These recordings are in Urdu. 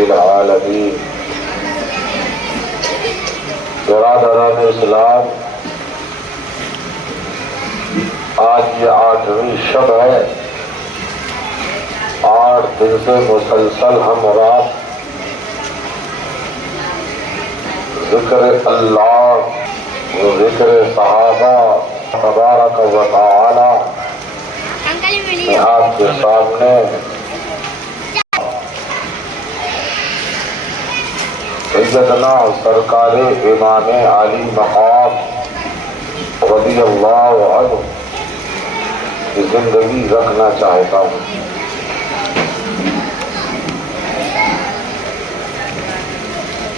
العالمین۔ برادران اسلام، آج یہ 8ویں شب ہے۔ 8 دن سے مسلسل ہم رات ذکر اللہ و ذکر صحابہ تبارک و تعالی میں آپ کے سامنے سیدنا سرکار امام علی مقام رضی اللہ عنہ کی زندگی رکھنا چاہتا ہوں۔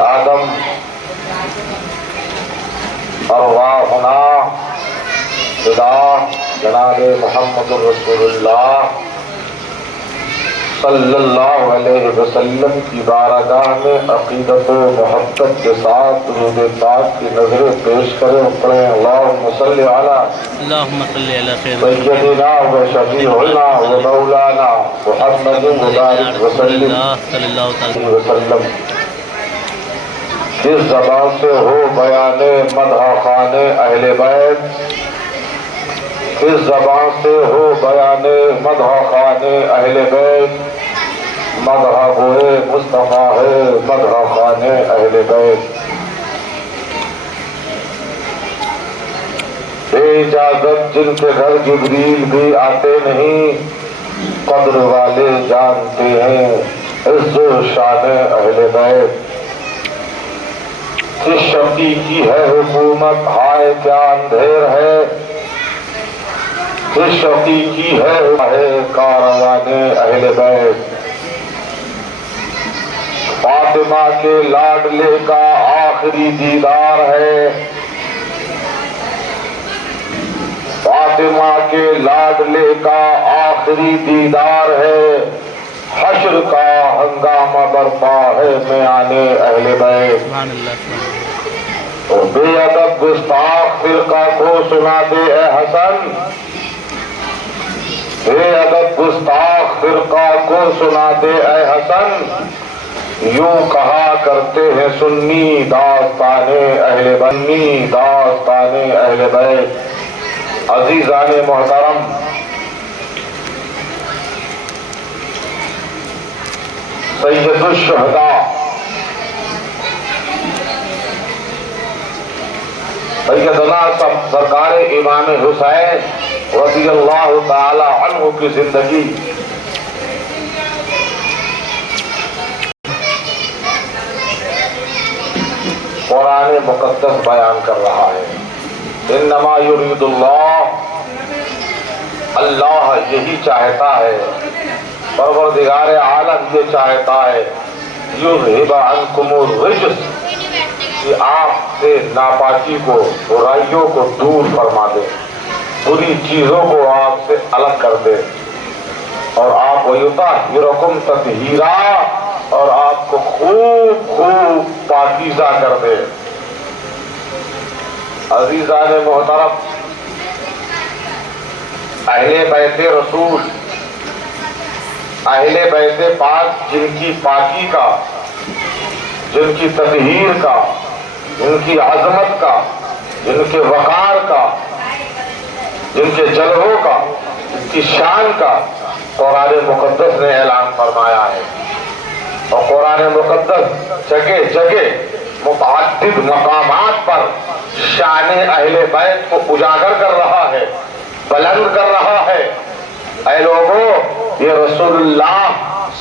آدم ارواحنا خدا جناب محمد رسول اللہ صلی اللہ علیہ وسلم کی بارگاہ میں عقیدت و محبت کے ساتھ درود پاک کی نظریں پیش کریں، پڑھیں اللہم صلی علی سیدنا و شفیعنا و مولانا محمد مبارک وسلم صلی اللہ علیہ وسلم۔ جس زبان سے ہو بیان مدح خوان اہل بیت، اس زبان سے ہو بیان مدح خوان اہل بیت، مدح گوئے مصطفیٰ ہے مدح خوان اہل بیت۔ بے اجازت جن کے گھر جبریل بھی آتے نہیں، قدر والے جانتے ہیں عز و شان اہل بیت۔ کس شقی کی ہے حکومت ہائے کیا اندھیر ہے، کس شقی کی ہے کاروان اہل بیت۔ فاطمہ کے لاڈلے کا آخری دیدار ہے، فاطمہ کے لاڈلے کا آخری دیدار ہے، حشر کا ہنگامہ برپا ہے میان اہل بیت۔ اور بے ادب گستاخ فرقہ کو سنا دے اے حسن، بے ادب گستاخ فرقہ کو سنا دے اے حسن، یوں کہا کرتے ہیں سنی داستان اہل بنی داستان اہل بیت۔ عزیزان محترم، سید الشہداء سیدنا سرکار امام حسین رضی اللہ تعالی عنہ کی زندگی قرآن مقدس بیان کر رہا ہے۔ انما یرید اللہ، اللہ یہی چاہتا ہے، پروردگار عالم یہ چاہتا ہے، یذہب عنکم الرجس، کہ آپ سے ناپاکی کو، برائیوں کو دور فرما دے، بری چیزوں کو آپ سے الگ کر دے، اور آپ وَیُطَہِّرَکُمْ تَطْہِیرًا، اور آپ کو خوب خوب پاکیزہ کر دے۔ عزیزان محترم، اہل بیت رسول، اہل بیت پاک جن کی پاکی کا، جن کی تطہیر کا، جن کی عظمت کا، جن کے وقار کا، جن کے جلووں کا، جن کی شان کا قرآن مقدس نے اعلان فرمایا ہے۔ اور قرآن مقدس جگہ جگہ متعدد مقامات پر شان اہل بیت کو اجاگر کر رہا ہے، بلند کر رہا ہے۔ اے لوگوں، یہ رسول اللہ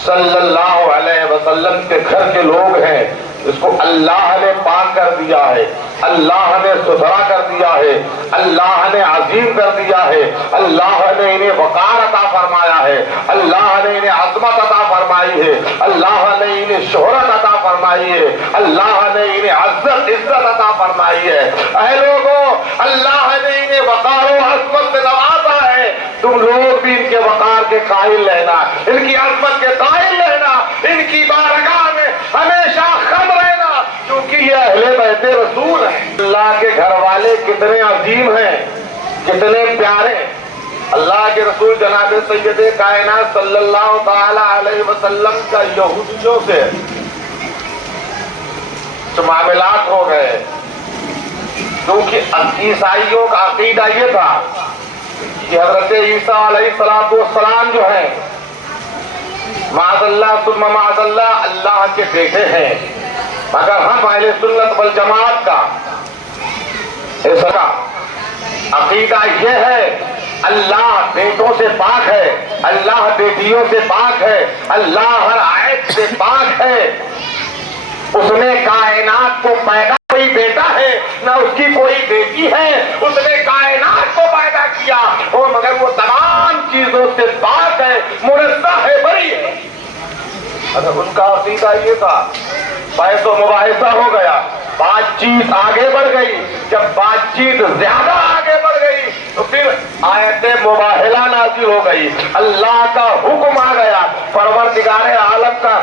صلی اللہ علیہ وسلم کے گھر کے لوگ ہیں، اس کو اللہ نے پاک کر دیا ہے، اللہ نے ستھرا کر دیا ہے، اللہ نے عظیم کر دیا ہے، اللہ نے انہیں وقار عطا فرمایا ہے، اللہ نے انہیں عظمت عطا فرمائی ہے، اللہ نے انہیں شہرت عطا فرمائی ہے، اللہ نے انہیں عزت عطا فرمائی ہے۔ اے لوگوں، اللہ نے انہیں وقار و عظمت سے نوازا ہے، تم لوگ بھی ان کے وقار کے قائل رہنا، ان کی عظمت کے قائل رہنا، ان کی بارگاہ میں ہمیشہ خم رہنا، کیونکہ یہ اہل بیت رسول ہیں۔ اللہ کے گھر والے کتنے عظیم ہیں، کتنے پیارے۔ اللہ کے رسول جناب سید کائنات صلی اللہ تعالی علیہ وسلم کا یہودیوں سے کچھ معاملات ہو گئے، کیونکہ عیسائیوں کا عقیدہ یہ تھا کہ حضرت عیسیٰ علیہ السلام جو ہیں معاذ اللہ ثم معاذ اللہ اللہ کے بیٹے ہیں، مگر ہم اہل سنت والجماعت کا اس کا عقیدہ یہ ہے اللہ بیٹوں سے پاک ہے، اللہ بیٹیوں سے پاک ہے، اللہ ہر عیب سے پاک ہے، اس نے کائنات کو پیدا کوئی بیٹا ہے نہ اس کی کوئی بیٹی ہے، اس نے کائنات کو پیدا کیا اور مگر وہ تمام چیزوں سے پاک ہے، منزہ ہے، بری ہے۔ اگر ان کا عقیدہ یہ تھا، بحث و مباحثہ ہو گیا، بات چیت آگے بڑھ گئی، جب بات چیت زیادہ آگے بڑھ گئی تو پھر آیت مباہلہ نازل ہو گئی، اللہ کا حکم آ گیا، پروردگار عالم کا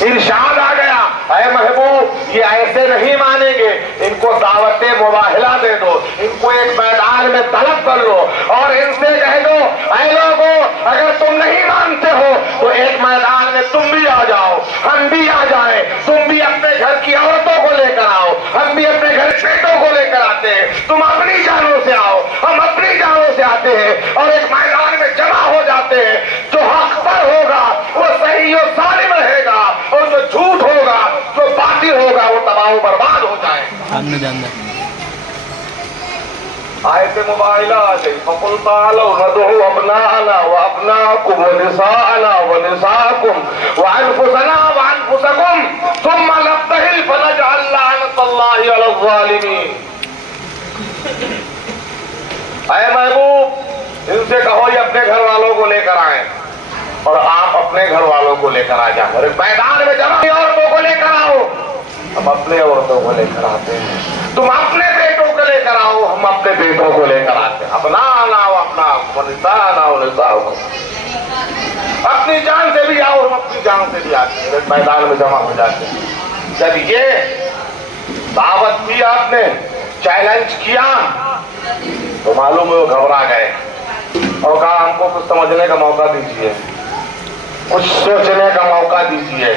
ارشاد آ گیا، اے محبوب یہ ایسے نہیں مانیں گے، ان کو دعوت مباہلہ دے دو، ان کو ایک میدان میں طلب کر لو اور ان سے کہہ دو اے لوگوں اگر تم نہیں مانتے ہو تو ایک میدان میں تم بھی آ جاؤ، ہم بھی آ جائیں، تم بھی اپنے گھر کی عورتوں کو لے کر آؤ، ہم بھی اپنے گھر بیٹوں کو لے کر آتے ہیں، تم اپنی جانوں سے آؤ، ہم اپنی جانوں سے آتے ہیں اور ایک میدان میں جمع ہو جاتے ہیں، جو حق پر ہوگا وہ صحیح و سالم رہے گا اور جو جھوٹ ہوگا جو باطل ہوگا وہ تباہ و برباد ہو جائے۔ آیت مباہلہ آ گئی، فَقُلْ تَعَالَوْا نَدْعُ أَبْنَاءَنَا وَأَبْنَاءَكُمْ وَنِسَاءَنَا وَنِسَاءَكُمْ وَأَنفُسَنَا وَأَنفُسَكُمْ ثُمَّ نَبْتَهِلْ فَنَجْعَلْ لَعْنَتَ اللَّهِ عَلَى الظَّالِمِينَ۔ اے محبوب ان سے کہو یہ اپنے گھر والوں کو لے کر آئیں اور آپ اپنے گھر والوں کو لے کر آ جائیں، اور میدان میں جمع عورتوں کو لے کر آؤ، ہم اپنے عورتوں کو لے کر آتے ہیں، تم اپنے بیٹوں کو لے کر آؤ، ہم اپنے بیٹوں کو لے کر آتے ہیں، اپنا آنا و اپنا ونساءنا ونساءکم، اپنی جان سے بھی آؤ ہم اپنی جان سے بھی آتے ہیں، میدان میں جمع ہو جاتے ہیں۔ جب یہ دعوت کی آپ نے، چیلنج کیا تو معلوم ہے وہ گھبرا گئے اور کہا ہم کو کچھ سمجھنے کا موقع دیجیے، کچھ سوچنے کا موقع دیجیے،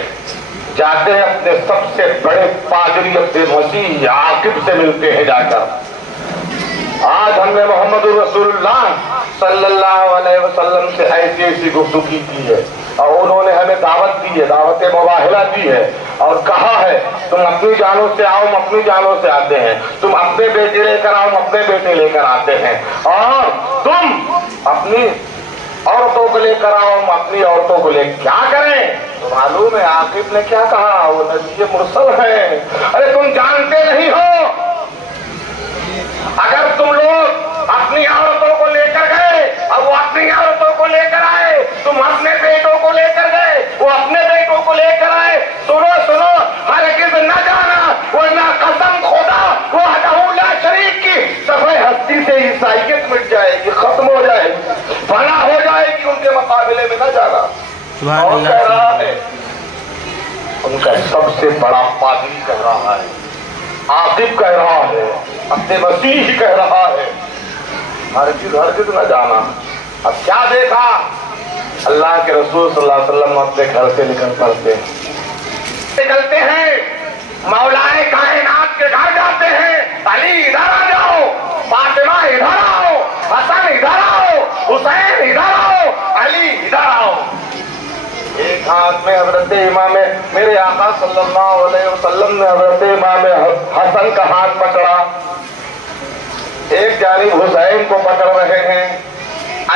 جاتے ہیں اپنے سب سے بڑے پادری اپنے مسیح عاقب سے ملتے ہیں جا کر۔ آج ہم نے محمد رسول اللہ صلی اللہ علیہ وسلم سے ایسی ایسی گفتگو کی ہے اور انہوں نے ہمیں دعوت دی ہے، دعوت مباہلہ دی ہے اور کہا ہے تم اپنی جانوں سے آؤ ہم اپنی جانوں سے آتے ہیں، تم اپنے بیٹے لے کر آؤ ہم اپنے بیٹے لے کر آتے ہیں، اور تم اپنی عورتوں کو لے کر آؤ ہم اپنی عورتوں کو لے کیا کریں؟ تو معلوم ہے عاقب نے کیا کہا، وہ نبی مرسل ہے۔ ارے تم جانتے نہیں ہو اگر تم لوگ اپنی عورتوں کو لے کر گئے اور وہ اپنی عورتوں کو لے کر آئے، تم اپنے بیٹوں کو لے کر گئے وہ اپنے بیٹوں کو لے کر آئے، سنو سنو ہرگز نہ جانا ورنہ قسم خدا وحدہ لا شریک کی صفحہ ہستی سے عیسائیت مٹ جائے گی، ختم ہو جائے گی، فنا ہو جائے گی، ان کے مقابلے میں نہ جانا۔ اور کہہ رہا ہے ان کا سب سے بڑا پادری کہہ رہا ہے، عاقب کہہ رہا ہے، اپنے مسیح کہہ رہا ہے ہرگز ہرگز نہ جانا۔ اب کیا دیکھا اللہ کے رسول صلی اللہ علیہ وسلم اپنے گھر سے نکلتے ہیں، مولا کائنات کے گھر جاتے ہیں، علی ادھر آ جاؤ، فاطمہ ادھر آؤ، حسن ادھر آؤ، حسین ادھر آؤ، علی ادھر آؤ۔ ایک ہاتھ میں حضرت امام میرے آقا صلی اللہ علیہ وسلم نے حضرت امام حسن کا ہاتھ پکڑا، ایک جانب حسین کو پکڑ رہے ہیں،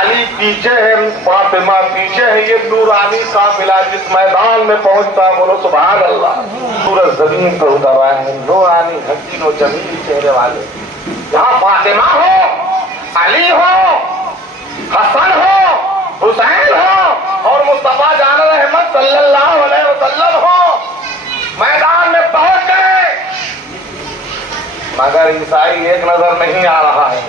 علی پیچھے ہے، فاطمہ پیچھے ہے، یہ نورانی قافلہ جس میدان میں پہنچتا بولو سبحان اللہ، سورج زمین پر اتر رہا ہے، نورانی حسین و جمیل چہرے والے، یہاں فاطمہ ہو، علی ہو، حسن ہو، حسین ہو اور مصطفیٰ جان رحمت صلی اللہ علیہ وسلم ہو، میدان میں پہنچ گئے، مگر عیسائی ایک نظر نہیں آ رہا ہے،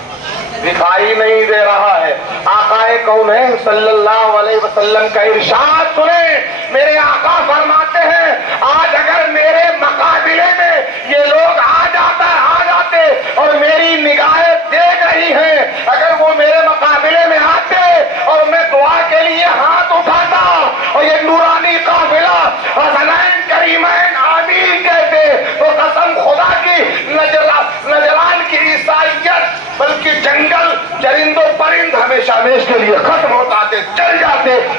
دکھائی نہیں دے رہا ہے۔ آقا کونین صلی اللہ علیہ وسلم کا ارشاد سنیں، میرے آقا فرماتے ہیں آج اگر میرے مقابلے میں یہ لوگ آ جاتے اور میری نگاہیں دیکھ رہی ہیں، اگر وہ میرے مقابلے میں آتے اور میں دعا کے لیے ہاتھ اٹھاتا اور یہ نورانی قافلہ حسنین کریمین آمین کہتے تو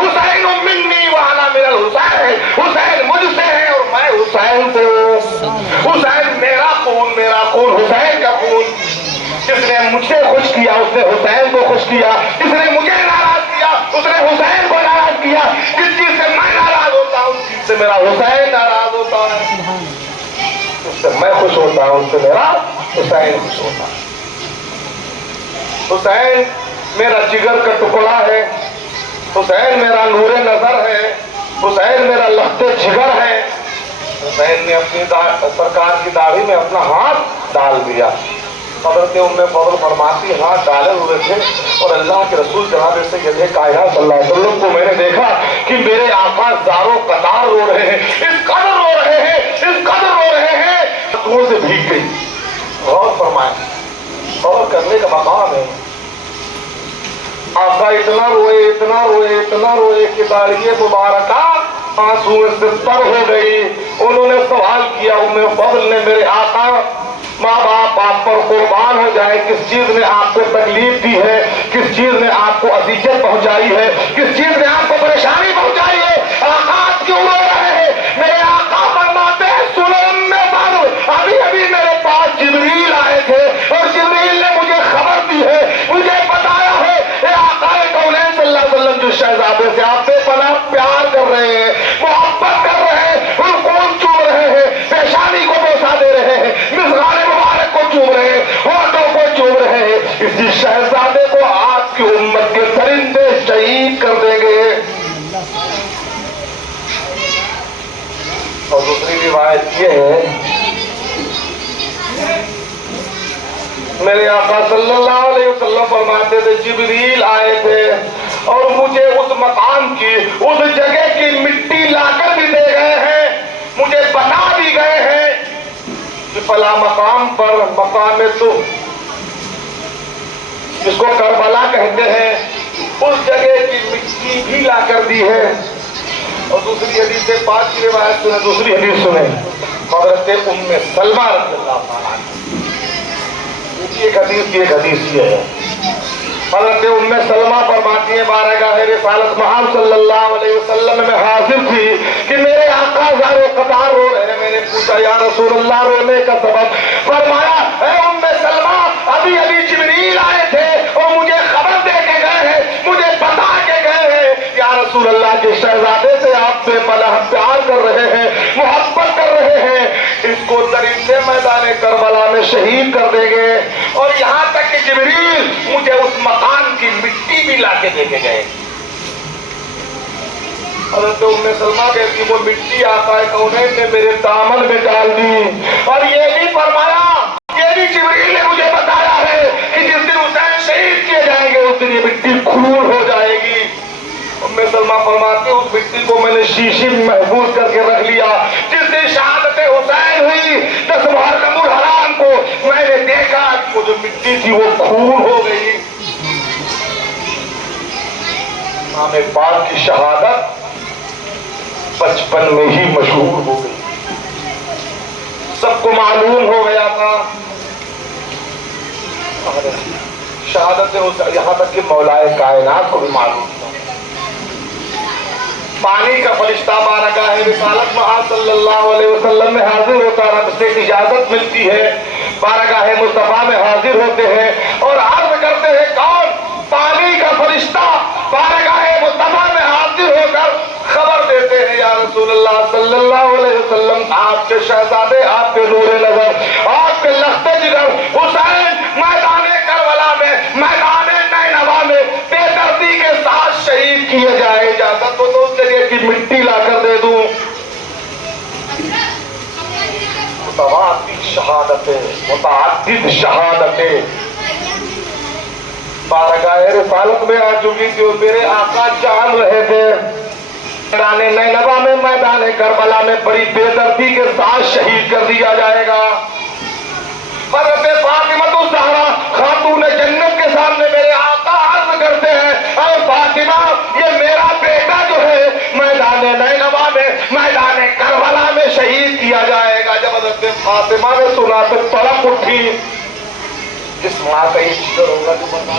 حسین منی وانا من الحسین، حسین مجھ سے ہے اور میں حسین سے ہوں، حسین میرا خون حسین کا خون، جس نے مجھے خوش کیا اس نے حسین کو خوش کیا، جس نے مجھے ناراض کیا اس نے حسین کو ناراض کیا، جس چیز سے میں ناراض ہوتا ہوں اس چیز سے میرا حسین ناراض ہوتا ہے، اس سے میں خوش ہوتا ہوں اس سے میرا حسین خوش ہوتا ہے۔ حسین میرا جگر کا ٹکڑا ہے، حسین میرا نور نظر ہے، حسین میرا لخت جگر ہے۔ حسین نے اپنی سرکار کی داڑھی میں اپنا ہاتھ ڈال دیا، حضرت ام فضل فرماتی ہاتھ ڈالے ہوئے تھے اور اللہ کے رسول جناب سید کائنات صلی اللہ علیہ وسلم کو میں نے دیکھا کہ میرے آقا زاروں قطار رو رہے ہیں، اس قدر رو رہے ہیں، اس قدر رو رہے ہیں آنکھوں سے بھیگ گئی۔ غور فرمائیں، غور کرنے کا مقام ہے۔ آقا اتنا روئے اتنا روئے اتنا روئے کہ داڑھی مبارکہ آنسو سے تر ہو گئی۔ انہوں نے سوال کیا ام فضل نے، میرے آقا ماں باپ آپ پر قربان ہو جائے، کس چیز نے آپ کو تکلیف دی ہے، کس چیز نے آپ کو اذیت پہنچائی ہے، کس چیز نے آپ کو پریشانی پہنچائی ہے، آقا آپ کیوں رو رہے ہیں؟ میرے آقا فرماتے ہیں سنو ام فضل، ابھی ابھی میرے پاس جبریل آئے تھے اور جبریل نے مجھے خبر دی ہے، مجھے بتایا ہے اے آقا کونین صلی اللہ علیہ وسلم جو شہزادے سے آپ بے پناہ پیار کر رہے ہیں، محبت کر رہے ہیں، خون چوم رہے ہیں، پیشانی کو بوسہ دے رہے ہیں، مصغار مبارک کو چوم رہے ہیں، ہونٹوں کو چوم رہے ہیں، اسی شہزادے کو آپ کی امت کے درندے شہید کر دیں گے۔ اور دوسری روایت یہ ہے میرے آقا صلی اللہ علیہ وسلم فرماتے تھے جبریل آئے تھے اور مجھے اس مقام کی اس جگہ کی مٹی لا کر بھی دے گئے ہیں، مجھے بتا بھی گئے ہیں کہ فلاں مقام پر مقام تو جس کو کربلا کہتے ہیں اس جگہ کی مٹی بھی لا کر دی ہے۔ اور دوسری حدیث پاک کی روایت سنیں، دوسری حدیث سنیں، حضرت ام سلمہ رضی اللہ عنہا ایک حدیث یہ ہے، حضرت ام سلمہ فرماتی ہیں بارگاہ رسالت محمد صلی اللہ علیہ وسلم میں حاضر تھی کہ میرے آقا زارو قطار رو رہے ہیں۔ میں نے پوچھا یا رسول اللہ رونے کا سبب؟ فرمایا اے ام سلمہ ابھی ابھی جبریل آئے تھے اور مجھے خبر دے کے گئے ہیں، مجھے بتا کے گئے ہیں یا رسول اللہ کے شہزادے سے آپ بے پناہ پیار کر رہے ہیں، محبت کر رہے ہیں، اس کو درندے میدان کربلا میں شہید کر دیں گے۔ اور یہاں تک کہ جبریل مجھے اس مقام کی مٹی بھی لا کے دے کے گئے۔ حضرت ام سلمہ کہتی وہ مٹی آقا کونین نے میرے دامن میں ڈال دی، اور یہ بھی فرمایا، یہ بھی جبریل نے مجھے بتایا ہے کہ جس دن حسین شہید کیے جائیں گے اس دن یہ مٹی خون ہو جائے گی۔ ام سلمہ فرماتی اس مٹی کو میں نے شیشی میں محفوظ کر کے رکھ لیا، جس دن شہادت حسین ہوئی 10 محرم الحرام کو میں نے دیکھا کہ وہ جو مٹی تھی وہ خون ہو گئی۔ امام پاک کی شہادت بچپن میں ہی مشہور ہو گئی، سب کو معلوم ہو گیا تھا شہادت، یہاں تک کہ مولائے کائنات کو بھی معلوم تھا۔ پانی کا فرشتہ بارگاہ رسالت محمد صلی اللہ علیہ وسلم میں حاضر ہوتا، رب سے اجازت ملتی ہے، بارگاہ مصطفیٰ میں حاضر ہوتے ہیں اور عرض کرتے ہیں کون؟ پانی کا فرشتہ بارگاہ مصطفیٰ میں حاضر ہو کر خبر دیتے ہیں یا رسول اللہ صلی اللہ علیہ وسلم آپ کے شہزادے، آپ کے نور نظر، آپ کے لخت جگر حسین میدان کربلا میں، میدان نینوا میں بے دردی کے ساتھ شہید کیے جائے، اجازت تو اس جگہ کی مٹی لا کر دے دوں۔ متعدد شہادتیں بارگاہ رسالت میں آ چکی تھی اور میرے آقا جان رہے تھے میدان نینوا میں، میدان کربلا میں بڑی بے دردی کے ساتھ شہید کر دیا جائے گا۔ حضرت فاطمہ الزہرا خاتون جنت کے سامنے میرے آقا عرض کرتے ہیں اے فاطمہ یہ میرا بیٹا جو ہے میدان نینوا میں، میدان کربلا میں شہید کیا جائے گا۔ جب حضرت فاطمہ نے سنا تو تڑپ اٹھی، جس ماں کا یہ جگر ہوگا جو بتا،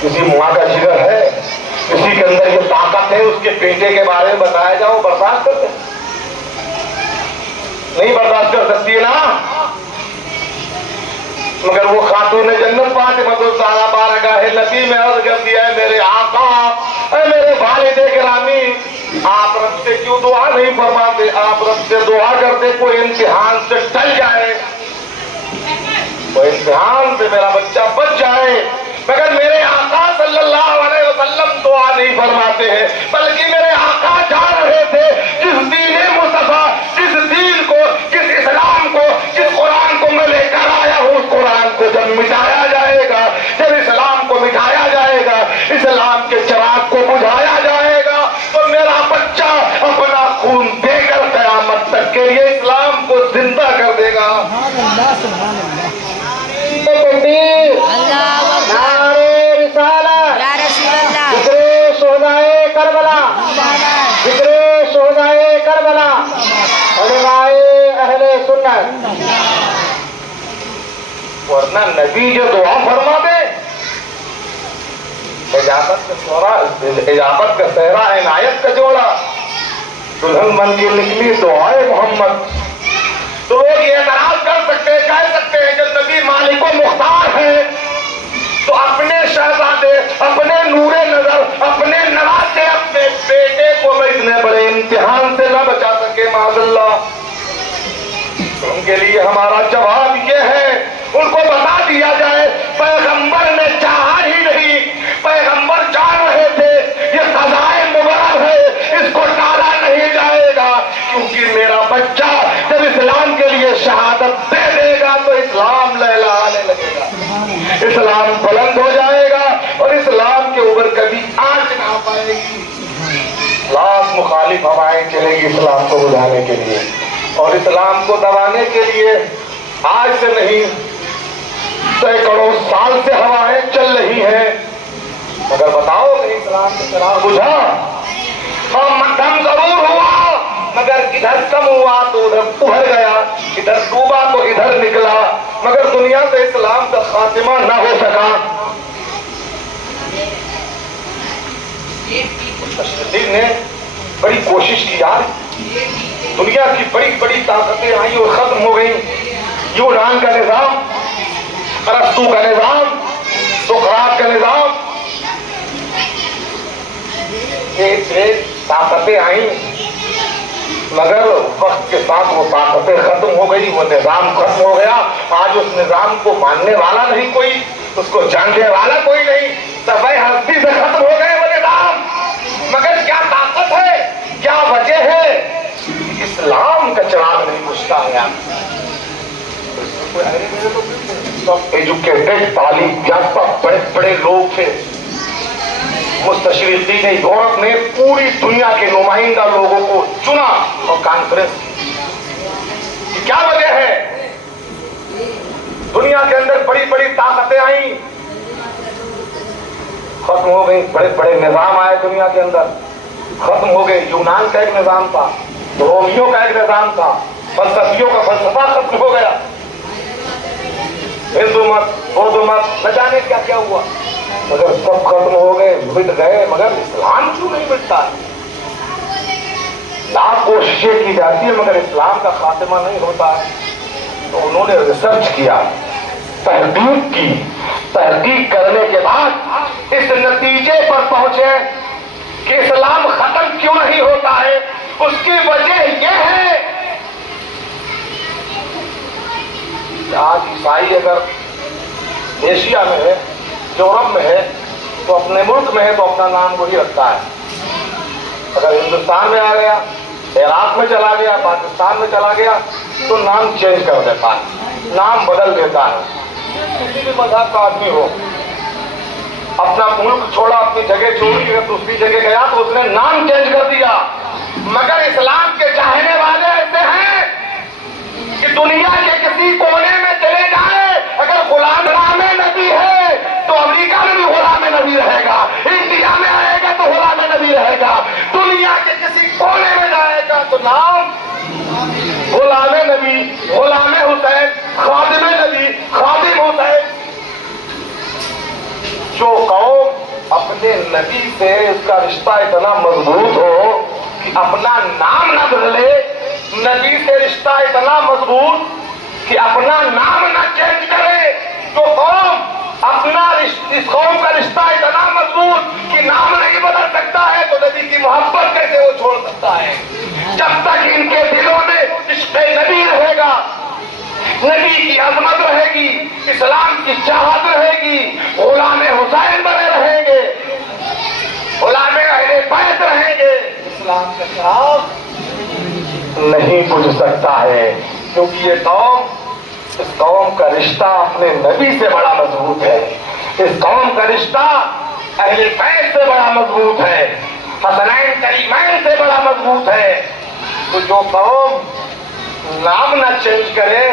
کسی ماں کا جگر ہے کسی کے اندر یہ طاقت ہے، اس کے بیٹے کے بارے میں بتایا جاؤ، برداشت کرتے نہیں؟ برداشت کر سکتی ہے نا؟ مگر وہ خاتون جنت فاطمہ الزہرا بارگاہ نبی میں عرض کر دیا ہے میرے آقا، اے میرے والد گرامی، آپ رب سے کیوں دعا نہیں فرماتے؟ آپ رب سے دعا کرتے کوئی امتحان سے ٹل جائے، کوئی امتحان سے میرا بچہ بچ جائے، مگر میرے آقا صلی اللہ علیہ وسلم دعا نہیں فرماتے ہیں، بلکہ میرے آقا جا رہے تھے جس دین مصطفیٰ، جس دین کو، جس اسلام کو، جس قرآن کو میں لے کر آیا ہوں، اس قرآن کو جب مٹایا جائے گا، جب اسلام کو مٹایا جائے گا، اسلام کے چراغ کو بجھایا جائے گا، تو میرا بچہ اپنا خون دے کر قیامت تک کے لیے اسلام کو زندہ کر دے گا۔ نعرے رسالت، یا رسول اللہ، ذکر شہدائے کربلا، ذکر شہدائے کربلا، علماء اہل سنت۔ ورنہ نبی جو دعا فرما دے، اجابت کا صحرا عنایت کا جوڑا، دلہن من کی نکلی دعائے محمد، تو لوگ یہ اعتراض کر سکتے ہیں، کہہ سکتے ہیں جب نبی مالک و مختار ہے تو اپنے شہزادے، اپنے نور نظر، اپنے نواسے، اپنے بیٹے کو میں اتنے بڑے امتحان سے نہ بچا سکے، معاذ اللہ۔ ان کے لیے ہمارا جواب یہ ہے، ان کو بتا دیا جائے پیغمبر نے چاہا ہی نہیں، پیغمبر جان رہے تھے یہ قضائے مقرر ہے، اس کو ٹالا نہیں جائے گا، کیونکہ میرا بچہ جب اسلام کے لیے شہادت دے دے گا تو اسلام لہلانے لگے گا، اسلام بلند ہو جائے گا اور اسلام کے اوپر کبھی آنچ نہ پائے گی۔ لاکھ مخالف ہوائیں چلے گی اسلام کو بجھانے کے لیے، اور اسلام کو دبانے کے لیے آج سے نہیں سینکڑوں سال سے ہوائیں چل رہی ہیں، مگر بتاؤ کہ اسلام کا چراغ بجھا؟ دم ضرور ہوا، مگر ادھر کم ہوا تو ادھر ابھر گیا، ادھر ڈوبا تو ادھر نکلا، مگر دنیا سے اسلام کا خاتمہ نہ ہو سکا۔ مشرقین نے بڑی کوشش کی یار، دنیا کی بڑی بڑی طاقتیں آئیں اور ختم ہو گئیں، یونان کا نظام، ارسطو کا نظام، سقراط کا نظام، ایک طاقتیں آئیں، مگر وقت کے ساتھ وہ طاقتیں ختم ہو گئی، وہ نظام ختم ہو گیا۔ آج اس نظام کو ماننے والا نہیں کوئی، اس کو جاننے والا کوئی نہیں، سب ہستی سے ختم ہو گئے وہ نظام، مگر کیا طاقت ہے، کیا وجہ ہے؟ اسلام کا چراغ نہیں بجھتا ہے۔ سب ایجوکیٹڈ، تعلیم یافتہ بڑے بڑے لوگ تھے، مستشرقین یورپ نے پوری دنیا کے نمائندہ لوگوں کو چنا اور کانفرنس کی۔ کیا وجہ ہے؟ دنیا کے اندر بڑی بڑی طاقتیں آئیں، ختم ہو گئی، بڑے بڑے نظام آئے دنیا کے اندر، ختم ہو گئے۔ یونان کا ایک نظام تھا، رومیوں کا ایک نظام تھا، فلسفیوں کا فلسفہ ختم ہو گیا، ہندو مت، بودھ مت، نہ جانے کیا کیا ہوا، مگر سب ختم ہو گئے، مٹ گئے، مگر اسلام کیوں نہیں مٹتا؟ لاکھ کوششیں کی جاتی ہے مگر اسلام کا خاتمہ نہیں ہوتا ہے۔ تو انہوں نے ریسرچ کیا، تحقیق کی، تحقیق کرنے کے بعد اس نتیجے پر پہنچے کہ اسلام ختم کیوں نہیں ہوتا ہے۔ اس کی وجہ یہ ہے کہ آج عیسائی اگر ایشیا میں ہے، یورپ میں ہے، تو اپنے ملک میں ہے تو اپنا نام وہی رکھتا ہے، اگر ہندوستان میں آ گیا، عراق میں چلا گیا، پاکستان میں چلا گیا تو نام چینج کر دیتا ہے، نام بدل دیتا ہے۔ کسی بھی مذہب کا آدمی ہو، اپنا ملک چھوڑا، اپنی جگہ چھوڑی، اگر دوسری جگہ گیا تو اس نے نام چینج کر دیا، مگر اسلام کے چاہنے والے ایسے ہیں کہ دنیا کے کسی کونے میں چلے جائے، اگر غلام نبی ہے تو امریکہ میں بھی غلام نبی رہے گا، انڈیا میں آئے گا تو غلام نبی رہے گا، دنیا کے کسی کونے میں جائے گا تو نام غلام نبی، غلام حسین، خادم نبی، خادم حسین۔ جو قوم اپنے نبی سے اس کا رشتہ اتنا مضبوط ہو کہ اپنا نام نہ بدلے، نبی سے رشتہ اتنا مضبوط کہ اپنا نام نہ چینج کرے، تو قوم اپنا اس قوم کا رشتہ اتنا مضبوط کہ نام نہیں بدل سکتا ہے، تو نبی کی محبت کیسے وہ چھوڑ سکتا ہے؟ جب تک ان کے دلوں میں عشق نبی رہے گا، نبی کی عظمت رہے گی، اسلام کی چاہت رہے گی، غلام حسین بنے رہیں گے، غلام اہل بیت رہیں گے، اسلام کا چراغ نہیں بجھ سکتا ہے، کیونکہ یہ قوم، اس قوم کا رشتہ اپنے نبی سے بڑا مضبوط ہے، اس قوم کا رشتہ اہل بیت سے بڑا مضبوط ہے، حسنین کریمین سے بڑا مضبوط ہے۔ تو جو قوم نام نہ چینج کرے،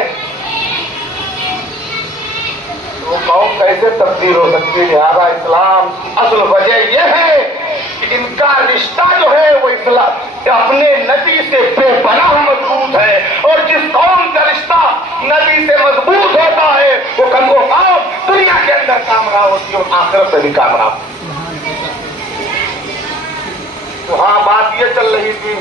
وہ قوم کیسے تبدیل ہو سکتی ہے؟ لہٰذا اسلام اصل وجہ یہ ہے کہ ان کا رشتہ جو ہے وہ اسلام اپنے نبی سے بے پناہ مضبوط ہے، اور جس قوم کا رشتہ نبی سے مضبوط ہوتا ہے وہ قوم دنیا کے اندر کامیاب ہوتی ہے اور آخرت میں بھی کامیاب۔ تو ہاں بات یہ چل رہی تھی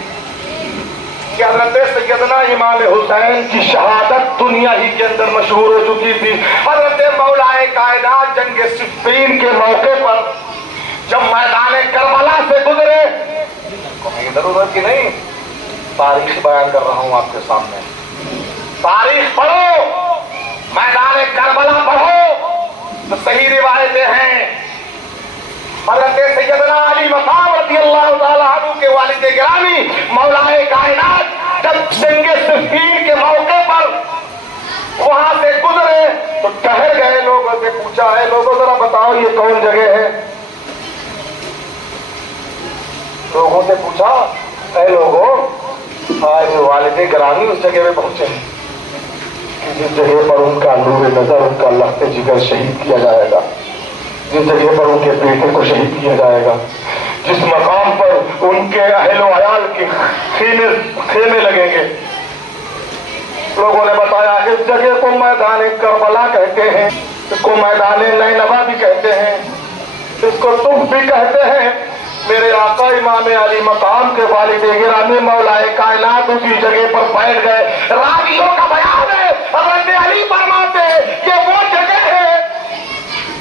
کہ حضرت سیدنا امام حسین کی شہادت دنیا ہی کے اندر مشہور ہو چکی تھی۔ حضرت مولا کائنات جنگ صفین کے موقع پر جب میدان کربلا سے گزرے، ادھر ادھر کی نہیں، تاریخ بیان کر رہا ہوں آپ کے سامنے، تاریخ پڑھو، میدان کربلا پڑھو تو صحیح روایتیں ہیں۔ حضرت سیدنا علی مقام رضی اللہ تعالیٰ عنہ کے والد گرامی مولا کائنات جب جنگ صفین کے موقع پر وہاں سے گزرے تو ٹہر گئے، لوگوں سے پوچھا ہے، لوگوں ذرا بتاؤ یہ کون جگہ ہے؟ لوگوں سے پوچھا، اے لوگوں، آج والد گرامی اس جگہ پہ پہنچے ہیں کہ جس جگہ پر ان کا نور نظر، ان کا لخت جگر شہید کیا جائے گا، جس جگہ پر ان کے بیٹے کو شہید کیا جائے گا، جس مقام پر ان کے اہل و عیال کے خیمے لگیں گے۔ لوگوں نے بتایا اس جگہ کو میدان کربلا کہتے ہیں، اس کو میدان نینوا بھی کہتے ہیں، اس کو تف بھی کہتے ہیں۔ میرے آقا امام علی مقام کے والد گرامی مولا کائنات اسی جگہ پر بیٹھ گئے۔ راویوں کا بیان ہے، حضرت علی فرماتے ہیں کہ وہ جگہ ہے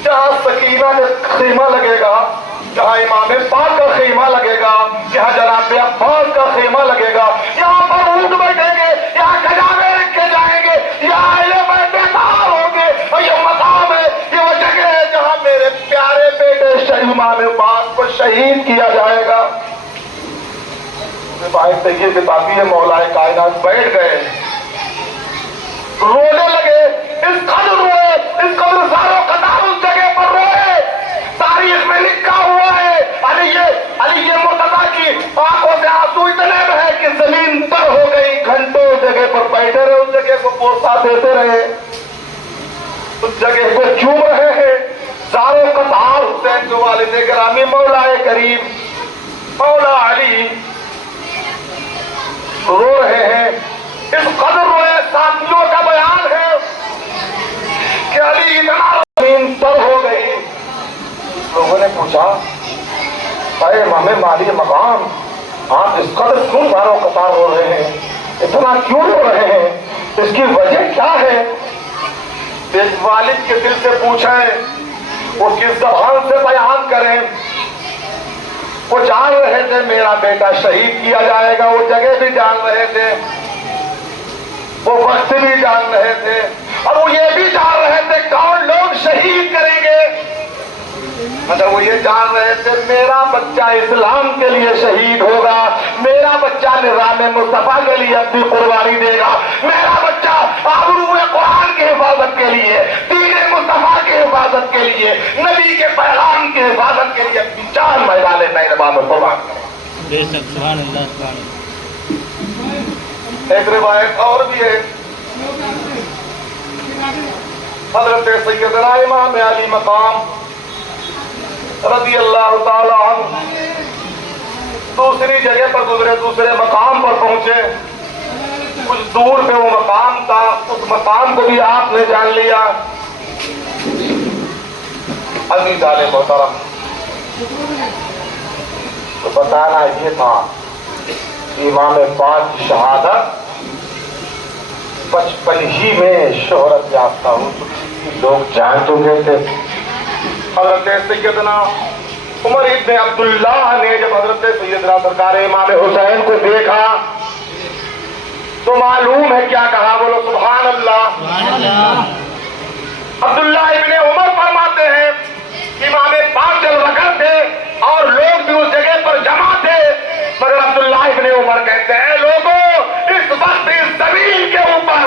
جہاں سکینہ کا خیمہ لگے گا، جہاں امام پاک کا خیمہ لگے گا، جہاں جناب عباس کا خیمہ لگے گا، یہاں پر اونٹ بیٹھیں گے، یہاں کجاوے رکھے جائیں گے، یہاں اہل بیت بیدار ہوں گے، اور یہ مقام ہے، یہ وہ جگہ ہے جہاں میرے پیارے بیٹے امام پاک کو شہید کیا جائے گا۔ روایت یہ بتاتی ہے مولا کائنات بیٹھ گئے، رونے لگے، اس قدر روئے، اس قدر زاروں قطار اس جگہ پر روئے۔ تاریخ میں لکھا ہوا ہے علی مرتضیٰ کی آنکھوں سے آنسو اتنے بہے کہ زمین پر ہو گئی، گھنٹوں اس جگہ پر بیٹھے رہے، اس جگہ کو بوسہ دیتے رہے، اس جگہ کو چوم رہے ہیں۔ زاروں قطار حسین کے والد گرامی مولا کریم مولا علی رو رہے ہیں، اس قدر روئے۔ ساتھیوں کا بیان ہے کہ علی اتنا زمین پر ہو گئی۔ لوگوں نے پوچھا، اے امام علی مقام، آپ اس قدر کیوں زاروں قطار رو رہے ہیں، اتنا کیوں رو رہے ہیں، اس کی وجہ کیا ہے؟ ایک والد کے دل سے پوچھیں، وہ کس زبان سے بیان کریں؟ وہ جان رہے تھے میرا بیٹا شہید کیا جائے گا، وہ جگہ بھی جان رہے تھے، وہ وقت بھی جان رہے تھے، اور وہ یہ بھی جان رہے تھے کون لوگ شہید کریں گے۔ مطلب وہ یہ جان رہے تھے میرا بچہ اسلام کے لیے شہید ہوگا، میرا بچہ نظام مصطفیٰ کے لیے اپنی قربانی دے گا، میرا بچہ آبرو قرآن کی حفاظت کے لیے، دین مصطفیٰ کی حفاظت کے لیے، نبی کے پیغام کی حفاظت کے لیے اپنی جان میدان نینوا میں قربان کرے۔ سبحان اللہ، سبحان اللہ۔ ایک روایت اور بھی ہے، حضرت سیدنا امام علی مقام رضی اللہ تعالیٰ عنہ دوسری جگہ پر گزرے، دوسرے مقام پر پہنچے، کچھ دور پہ وہ مقام تھا، اس مقام کو بھی آپ نے جان لیا۔ عزیزان محترم، تو بتانا یہ تھا امام پاک کی شہادت 55 ہی میں شہرت یافتہ ہو چکی تھی، لوگ جان چکے تھے۔ حضرت سیدنا عمر ابن عبداللہ نے جب حضرت سیدنا سرکار امام حسین کو دیکھا تو معلوم ہے کیا کہا، بولو سبحان اللہ۔ سبحان اللہ۔ عبداللہ ابن عمر فرماتے ہیں امام پاک جلوہ گر تھے اور لوگ بھی اس جگہ پر جمع تھے، مگر عبداللہ ابن عمر کہتے ہیں لوگوں اس وقت اس زمین کے اوپر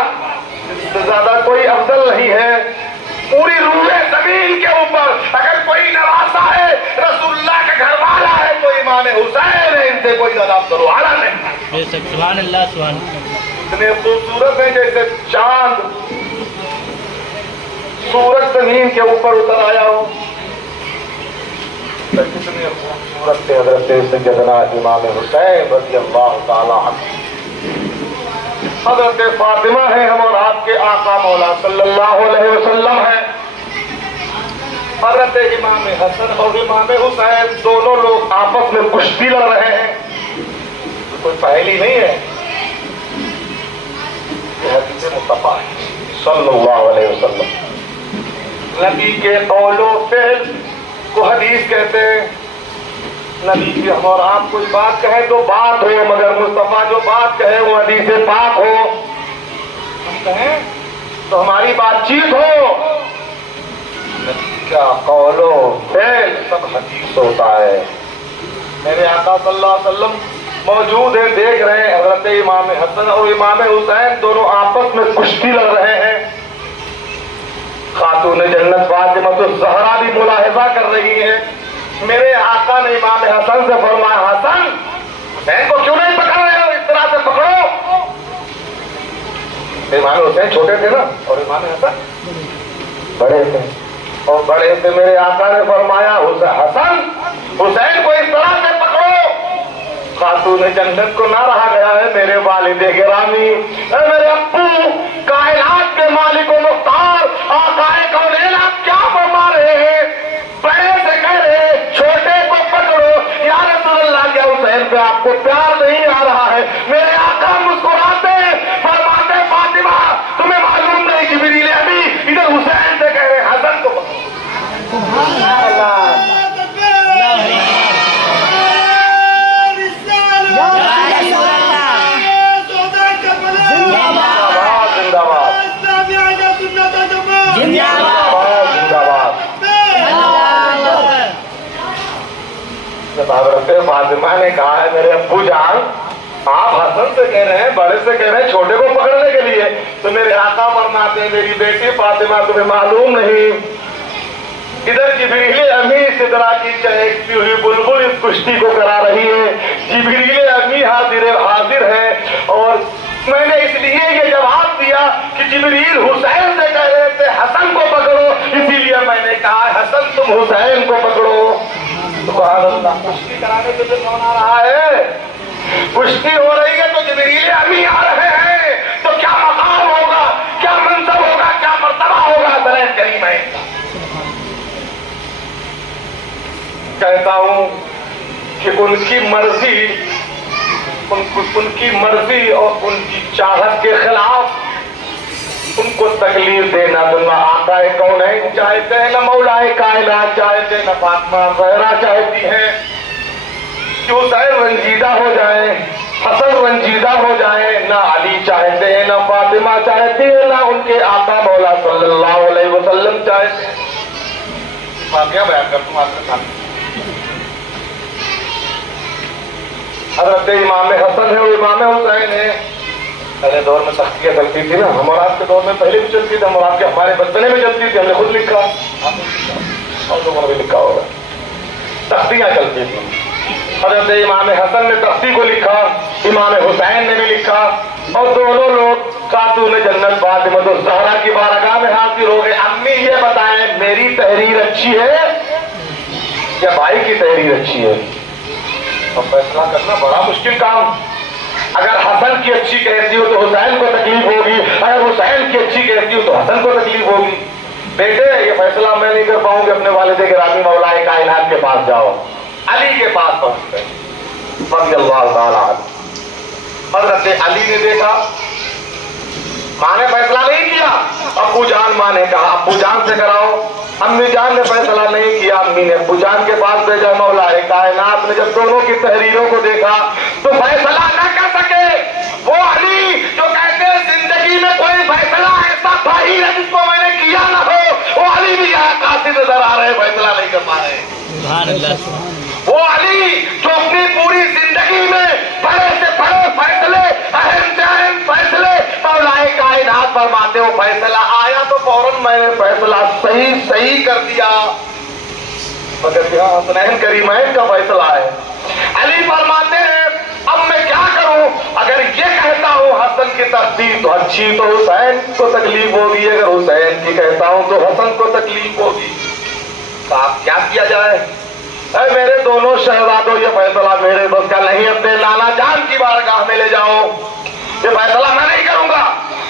اس سے زیادہ کوئی افضل نہیں ہے، پوری روح زمین کے اوپر اگر کوئی نواسا ہے، رسول اللہ کا گھر والا ہے تو امام حسین ہے، ان سے کوئی زیادہ افضل والا نہیں۔ بے شک سبحان اللہ سبحان اللہ۔ اتنے خوبصورت ہیں جیسے چاند سورج زمین کے اوپر اتر آیا ہو، کتنے خوبصورت تھے حضرت سیدنا امام حسین رضی اللہ تعالی عنہ۔ حضرت فاطمہ ہیں ہم اور آپ کے آقا مولا صلی اللہ علیہ وسلم ہیں۔ حضرت امام حسن اور امام حسین دونوں لوگ آپس میں کشتی لڑ رہے ہیں، کوئی پہلی نہیں ہے، یہ حدیث مصطفیٰ ہے صلی اللہ علیہ وسلم۔ نبی کے قول و فعل کو حدیث کہتے ہیں، نبی کی ہم اور آپ کوئی بات کہیں تو بات ہو، مگر مصطفیٰ جو بات کہے وہ حدیث پاک ہو، ہم کہیں تو ہماری بات چیت ہو، نبی کا قول و فعل سب حدیث ہوتا ہے۔ میرے آقا صلی اللہ علیہ وسلم موجود ہیں، دیکھ رہے ہیں حضرت امام حسن اور امام حسین دونوں آپس میں کشتی لڑ رہے ہیں۔ خاتون جنت فاطمہ الزہرا بھی ملاحظہ کر رہی ہیں۔ میرے آقا نے امام حسن سے فرمایا حسن حسین کو کیوں نہیں پکڑ رہے ہو، اس طرح سے پکڑو۔ امام حسین چھوٹے تھے نا اور امام حسن بڑے تھے، اور بڑے سے میرے آقا نے فرمایا حسن حسین کو اس طرح سے پکڑو۔ خاتون جنت کو نہ رہا گیا ہے، میرے والد گرامی، میرے ابو کائنات کے مالک و مختار آقا کونین، آپ کیا فرما رہے ہیں؟ بڑے سے کہہ رہے چھوٹے کو پکڑو، یا رسول اللہ کیا حسین پہ آپ کو پیار نہیں آ رہا ہے؟ میرے آقا مسکراتے فرماتے فاطمہ تمہیں معلوم نہیں جبریل ابھی ادھر حسین سے کہہ رہے حسن کو پکڑو۔ حضرت فاطمہ نے کہا ہے میرے ابو جان آپ حسن سے کہہ رہے ہیں، بڑے سے کہہ رہے ہیں چھوٹے کو پکڑنے کے لیے، تو میرے آقا فرماتے ہیں میری بیٹی فاطمہ تمہیں معلوم نہیں، ادھر جبریل امی سدرا کی چہکتی ہوئی بلبل اس کشتی کو کرا رہی ہے، جبریل امی حاضر ہے، اور میں نے اس لیے یہ جواب دیا کہ جبریل حسین سے کہہ رہے تھے حسن کو پکڑو، اسی لیے میں نے کہا حسن تم حسین کو پکڑو۔ سبحان اللہ، کشتی کرانے کے لیے کون آ رہا ہے؟ کشتی ہو رہی ہے تو جبریل امی آ رہے ہیں، تو کیا مقام ہوگا، کیا منصب ہوگا، کیا مرتبہ ہوگا درائے کریم ہے۔ کہتا ہوں کہ ان کی مرضی اور ان کی چاہت کے خلاف ان کو تکلیف دینا، تو نہ آقا کونین چاہتے ہیں، نہ مولا کائنات چاہتے ہیں، نہ فاطمہ زہرا چاہتی ہیں کہ حسین رنجیدہ ہو جائیں، حسن رنجیدہ ہو جائیں، نہ علی چاہتے ہیں، نہ فاطمہ چاہتی ہے، نہ ان کے آقا مولا صلی اللہ علیہ وسلم چاہتے ہیں۔ واقعہ بیان کرتا ہوں آپ کے سامنے۔ حضرت امام حسن ہے اور امام حسین ہے، پہلے دور میں تختیاں چلتی تھی نا، ہم اور آپ کے دور میں پہلے بھی چلتی تھی، ہم اور آپ کے ہمارے بچپنے میں چلتی تھی، ہم نے خود لکھا اور لوگوں نے بھی لکھا ہوگا، تختیاں چلتی تھی۔ حضرت امام حسن نے تختی کو لکھا، امام حسین نے بھی لکھا، اور دونوں لوگ خاتون جنت فاطمہ الزہرا کی بارگاہ میں حاضر ہو گئے۔ امی یہ بتائیں میری تحریر اچھی ہے یا بھائی کی تحریر اچھی ہے؟ تو فیصلہ کرنا بڑا مشکل کام۔ اگر حسن کی اچھی کہتی ہو تو حسین کو تکلیف ہوگی، اگر حسین کی اچھی کہتی ہو تو حسن کو تکلیف ہوگی۔ بیٹے یہ فیصلہ میں نہیں کر پاؤں گی، اپنے والد گرامی مولا کائنات کے پاس جاؤ۔ علی کے پاس پہنچ گئے رضی اللہ تعالیٰ عنہ۔ حضرت علی نے دیکھا ماں نے فیصلہ نہیں کیا، ابو جان ماں نے کہا ابو جان سے کراؤ، امی جان نے فیصلہ نہیں کیا، امی نے ابو جان کے پاس بھیجا۔ مولا کائنات نے جب دونوں کی تحریروں کو دیکھا تو فیصلہ نہ کر سکے۔ وہ علی جو کہتے ہیں زندگی میں کوئی فیصلہ ایسا تھا ہی نہ جس کو میں نے کیا نہ ہو، وہ علی بھی یہاں قاصد نظر آ رہے، فیصلہ نہیں کر پا رہے۔ سبحان اللہ۔ وہ علی جو اپنی پوری زندگی میں بڑے سے بڑے فیصلے، اہم سے اہم فیصلے مولا کائنات فرماتے ہو، فیصلہ آیا تو فوراً میں نے فیصلہ صحیح کر دیا، مگر یہاں حسنین کریمین کا فیصلہ ہے۔ علی فرماتے ہیں اب میں کیا کروں؟ اگر یہ کہتا ہوں حسن کی تقدیر تو اچھی تو حسین کو تکلیف ہوگی، اگر حسین کی کہتا ہوں تو حسن کو تکلیف ہوگی، تو آپ کیا کیا جائے؟ اے میرے دونوں شہزادوں یہ فیصلہ میرے بس کا نہیں، اپنے لالا جان کی بارگاہ میں لے جاؤ، یہ فیصلہ میں نہیں کروں گا،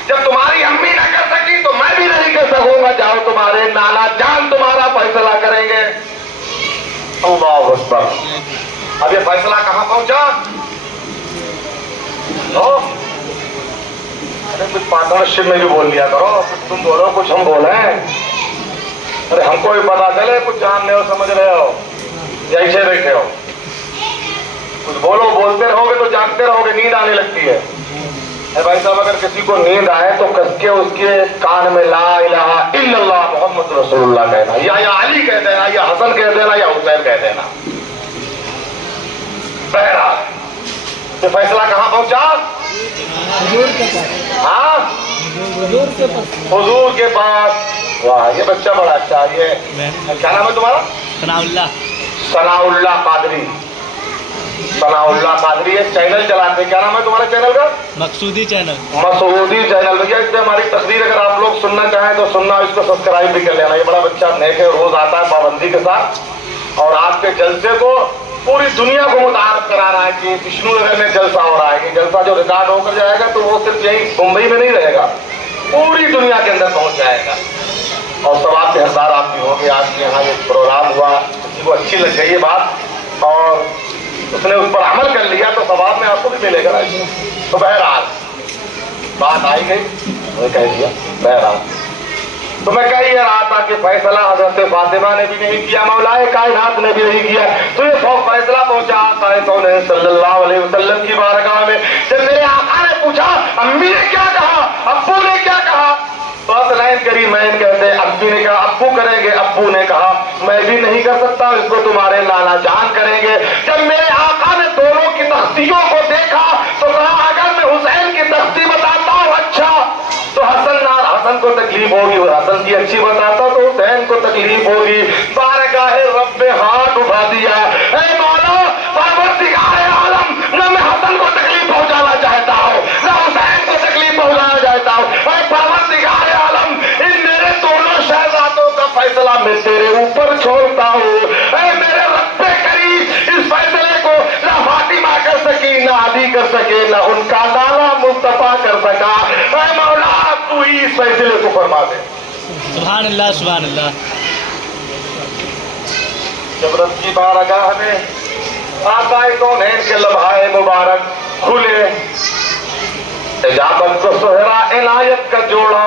جب تمہاری امی نہ کر سکی تو میں بھی نہیں کر سکوں گا، جاؤ تمہارے نانا جان تمہارا فیصلہ کریں گے۔ اللہ اکبر۔ اب یہ فیصلہ کہاں پہنچا؟ ارے کچھ پارٹنرشپ میں بھی بول لیا کرو، کچھ تم بولو کچھ ہم بولیں، ارے ہم کو بھی پتا چلے، کچھ جان رہے ہو سمجھ رہے ہو یا ایسے بیٹھے ہو، کچھ بولو، بولتے رہو گے تو جاگتے رہو گے، نیند آنے لگتی ہے۔ بھائی صاحب اگر کسی کو نیند آئے تو کس کے اس کے کان میں لا الہ الا اللہ محمد رسول اللہ کہنا، یا علی کہہ دینا، یا حسن کہہ دینا، یا حسین کہہ دینا۔ بہرحال یہ فیصلہ کہاں پہنچا؟ ہاں حضور کے پاس۔ واہ یہ بچہ بڑا اچھا، یہ کیا نام ہے تمہارا؟ ثناء اللہ۔ ثناء اللہ قادری۔ ثناء اللہ قادری ایک چینل چلاتے ہیں، کیا نام ہے تمہارے چینل کا؟ مقصودی چینل۔ مسعودی چینل۔ بھیا اس سے ہماری تقریر اگر آپ لوگ سننا چاہیں تو سننا، اس کو سبسکرائب بھی کر لینا، یہ بڑا بچہ نیک ہے، روز آتا ہے پابندی کے ساتھ، اور آپ کے جلسے کو پوری دنیا کو متعارف کرا رہا ہے کہ وشنو نگر میں جلسہ ہو رہا ہے، یہ جلسہ جو ریکارڈ ہو کر جائے گا تو وہ صرف یہیں ممبئی میں نہیں رہے گا، پوری دنیا کے اندر پہنچ جائے گا، اور ثواب کے حقدار آپ بھی ہوں گے۔ آج کے یہاں یہ پروگرام ہوا، کسی کو اچھی لگ گئی یہ بات اور اس نے اس پر عمل کر لیا تو ثواب میں آپ کو بھی ملے گا۔ تو بہرحال بات آئی گئی، میں کہہ دیا بہرحال۔ تو میں کہہ یہ رہا تھا کہ فیصلہ حضرت فاطمہ نے بھی نہیں کیا، مولا کائنات نے بھی نہیں کیا، تو یہ فیصلہ پہنچا آقا کونین صلی اللہ علیہ وسلم کی بارگاہ میں۔ جب میرے آقا نے پوچھا امی نے کیا کہا، ابو نے کیا کہا، تو حسنین کریمین کہتے ہیں امی نے کہا ابو کریں گے، ابو نے کہا میں بھی نہیں کر سکتا، اس کو تمہارے لالا جان کریں گے۔ جب میرے آقا نے دونوں کی تختیوں کو دیکھا تو کہا اگر میں حسین کی تختی بتاتا ہوں اچھا تو حسن کو تکلیف ہوگی، اور حسن کی اچھی بتاتا تو حسین کو تکلیف ہوگی۔ بارگاہ رب ہاتھ اٹھا دیا، اے مولا پروردگار عالم، نہ میں حسن کو تکلیف پہنچانا چاہتا ہوں نہ حسین کو تکلیف پہنچانا چاہتا ہوں، اے پروردگار عالم ان میرے دونوں شہزادوں کا فیصلہ میں تیرے اوپر چھوڑتا ہوں، اے میرے رب کریم اس فیصلے کو نہ فاطمہ کر سکی، نہ علی کر سکے، نہ ان کا لالا مصطفیٰ کر سکا، اے مولا تو ہی اس فیصلے کو فرما دے۔ سبحان اللہ سبحان اللہ۔ جب رب کی بارگاہ میں آقا کونین کے لمحائے مبارک کھلے، اجابت کو سہرا عنایت کا جوڑا،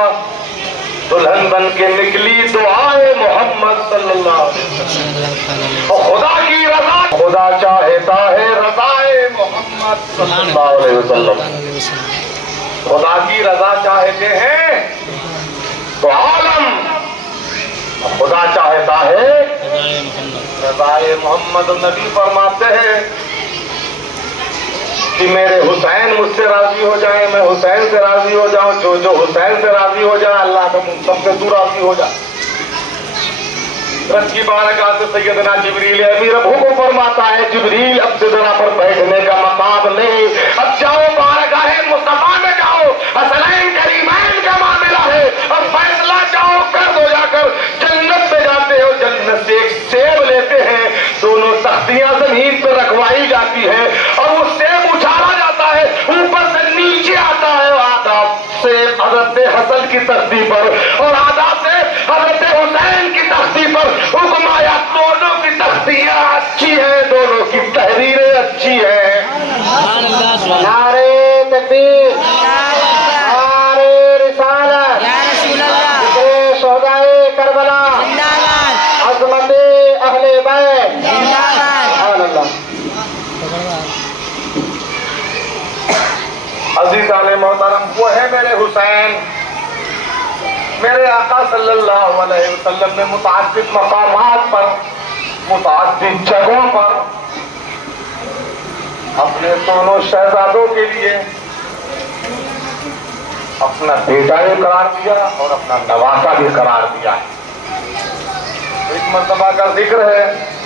دلہن بن کے نکلی دعائے محمد صلی اللہ علیہ وسلم، خدا کی رضا خدا چاہتا ہے رضائے محمد صلی اللہ علیہ وسلم، خدا کی رضا چاہتے ہیں تو عالم، خدا چاہتا ہے رضائے محمد۔ نبی فرماتے ہیں کہ میرے حسین مجھ سے راضی ہو جائیں، میں حسین سے راضی ہو جاؤں، جو حسین سے راضی ہو جائے اللہ کا سب سے تو راضی ہو جائے۔ رب کی بارگاہ سے سیدنا جبریل امیر ابو کو فرماتا ہے جبریل اب سے ذرا پر بیٹھنے کا مقام نہیں، اب جاؤ بارگاہ مصطفیٰ میں جاؤ، حسنین کریمین کا معاملہ ہے، اب فیصلہ جاؤ کر دو، جا کر جنت میں جاتے ہو، جنت سے ایک سیب لیتے ہیں، دونوں تختیاں زمین پہ رکھوائی جاتی ہے اور وہ سیب اچھالا جاتا ہے، اوپر سے نیچے آتا ہے، آدھا سیب حضرت حسن کی تختی پر اور آدھا سیب حضرت حسین کی تختی پر حکم آیا دونوں کی تختیاں اچھی ہیں، دونوں کی تحریریں اچھی ہیں۔ سبحان اللہ سبحان اللہ نعرے تکبیر، نعرے رسالت، ذکر شہدائے کربلا، عظمت اہل بیت، سبحان اللہ۔ عزیزان محترم، وہ ہے میرے حسین، میرے آقا صلی اللہ علیہ وسلم نے متعدد مقامات پر، متعدد جگہوں پر اپنے دونوں شہزادوں کے لیے اپنا بیٹا بھی قرار دیا اور اپنا نواسا بھی قرار دیا۔ ایک مرتبہ کا ذکر ہے،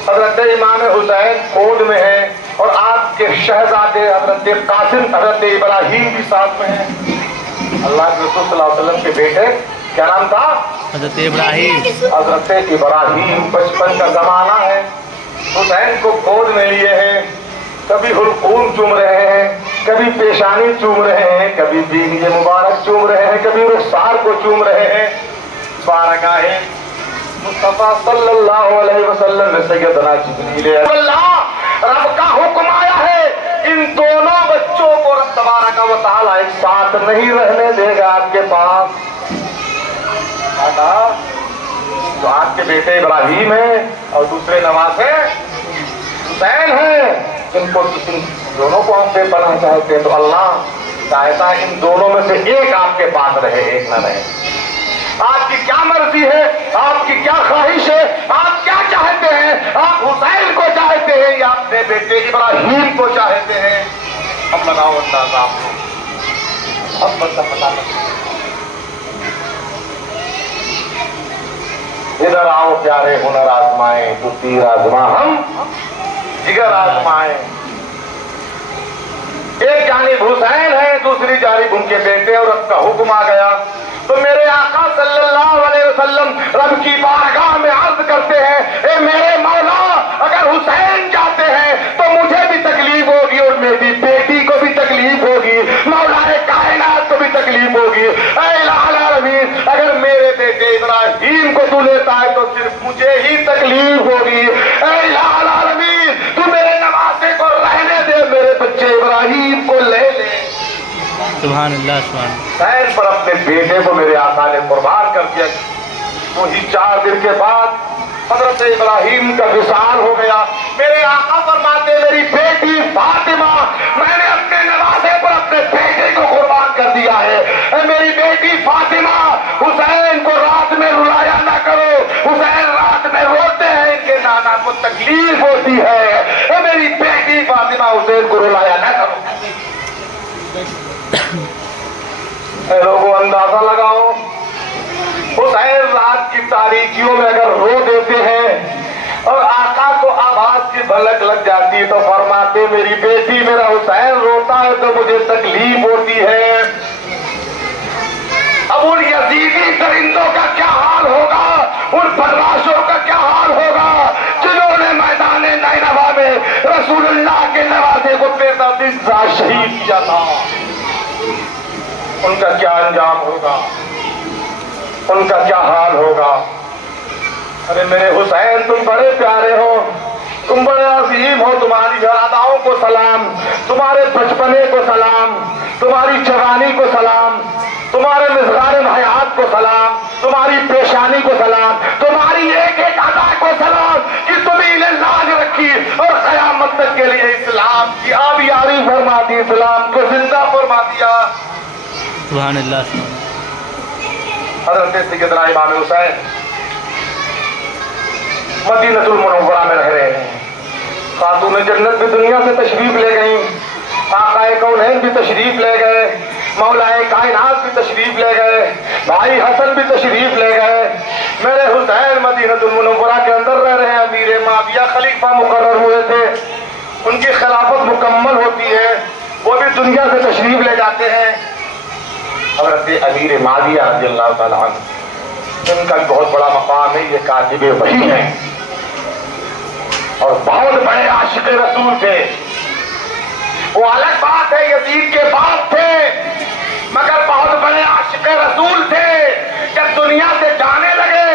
حضرت امام حسین گود میں ہیں اور آپ کے شہزادے حضرت قاسم، حضرت ابراہیم بھی ساتھ میں ہیں۔ اللہ کے رسول صلی اللہ علیہ وسلم کے بیٹے کیا نام تھا؟ حضرت ابراہیم۔ حضرت ابراہیم، بچپن کا زمانہ ہے، حسین کو گود میں لیے ہیں، کبھی حلقوم چوم رہے ہیں، کبھی پیشانی چوم رہے ہیں، کبھی بیوی مبارک چوم رہے ہیں، کبھی رخسار کو چوم رہے ہیں۔ بارگاہ مصطفیٰ صلی اللہ علیہ وسلم نے سیدنا جبریل اللہ رب کا حکم آیا ہے، ان دونوں بچوں کو رب تبارک و تعالیٰ ایک ساتھ نہیں رہنے دے گا آپ کے پاس۔ جو آپ کے بیٹے ابراہیم ہیں اور دوسرے نواسے حسین ہیں، ان دونوں کو آپ بے پناہ چاہتے ہیں تو اللہ چاہتا ہے ان دونوں میں سے ایک آپ کے پاس رہے، ایک نہ رہے۔ آپ کی کیا مرضی ہے، آپ کی کیا خواہش ہے، آپ کیا چاہتے ہیں؟ آپ حسین کو چاہتے ہیں یا اپنے بیٹے ابراہیم کو چاہتے ہیں؟ اب لگاؤ اندازہ آپ کو، اب بندہ پتا نہیں۔ ادھر آؤ پیارے، ہنر آزمائیں تو تیر آزما ہم جگر آزمائیں۔ ایک جانب حسین ہے، دوسری جانب ان کے بیٹے، اور رب کا حکم آ گیا تو میرے آقا صلی اللہ علیہ وسلم رب کی بارگاہ میں عرض کرتے ہیں، اے میرے مولا، اگر حسین جاتے ہیں تو مجھے بھی تکلیف ہوگی اور میری بیٹی کو بھی تکلیف ہوگی، مولا کائنات کو بھی تکلیف ہوگی۔ اے الہ العالمین، اگر میرے بیٹے ابراہیم کو تو لیتا ہے تو صرف مجھے ہی تکلیف ہوگی۔ اے الہ العالمین، تو میرے نواسے کو رہنے دے، میرے بچے ابراہیم کو لے لے۔ سبحان اللہ سبحان اللہ۔ حسین پر اپنے بیٹے کو میرے آقا نے قربان کر دیا۔ وہی 4 دن کے بعد حضرت ابراہیم کا وصال ہو گیا۔ میرے آقا فرماتے، میری بیٹی فاطمہ، میں نے اپنے نواسے پر اپنے بیٹے کو قربان کر دیا ہے۔ اے میری بیٹی فاطمہ، حسین کو رات میں رلایا نہ کرو، حسین رات میں روتے ہیں، ان کے نانا کو تکلیف ہوتی ہے۔ اے میری بیٹی فاطمہ، حسین کو رلایا نہ کرو۔ اے لوگوں، اندازہ لگاؤ، حسین رات کی تاریکیوں میں اگر رو دیتے ہیں اور آقا کو آواز کی بھلک لگ جاتی ہے تو فرماتے، میری بیٹی، میرا حسین روتا ہے تو مجھے تکلیف ہوتی ہے۔ اب ان یزیدی درندوں کا کیا حال ہوگا، ان بدماشوں کا کیا حال ہوگا جنہوں نے میدان نینوا میں رسول اللہ کے نواسے کو بے دردی سے شہید کیا تھا۔ ان کا کیا انجام ہوگا، ان کا کیا حال ہوگا۔ ارے میرے حسین، تم بڑے پیارے ہو، تم بڑے عظیم ہو، تمہاری گھراداؤں کو سلام، تمہارے بچپنے کو سلام، تمہاری جوانی کو سلام، تمہارے مظہر حیات کو سلام، تمہاری پیشانی کو سلام، تمہاری ایک ایک ادا کو سلام کہ تمہیں نے لاج رکھی اور قیامت تک کے لیے اسلام کی آبیاری فرما دی، اسلام کو زندہ فرما دیا۔ سبحان اللہ سبحان اللہ۔ حضرت سیدنا امام حسین مدینہ المنورہ میں رہ رہے ہیں۔ خاتون جنت بھی دنیا سے تشریف لے گئیں، آقا کونین بھی تشریف لے گئے، مولا کائنات بھی تشریف لے گئے، بھائی حسن بھی تشریف لے گئے۔ میرے حسین مدینہ المنورہ کے اندر رہ رہے ہیں۔ امیر معاویہ خلیفہ مقرر ہوئے تھے، ان کی خلافت مکمل ہوتی ہے، وہ بھی دنیا سے تشریف لے جاتے ہیں۔ حضرت امیر معاویہ رضی اللہ تعالیٰ عنہ، ان کا بھی بہت بڑا مقام ہے، یہ کاتب وحی ہیں اور بہت بڑے عاشق رسول تھے۔ وہ الگ بات ہے، یزید کے باپ تھے، مگر بہت بڑے عاشق رسول تھے۔ جب دنیا سے جانے لگے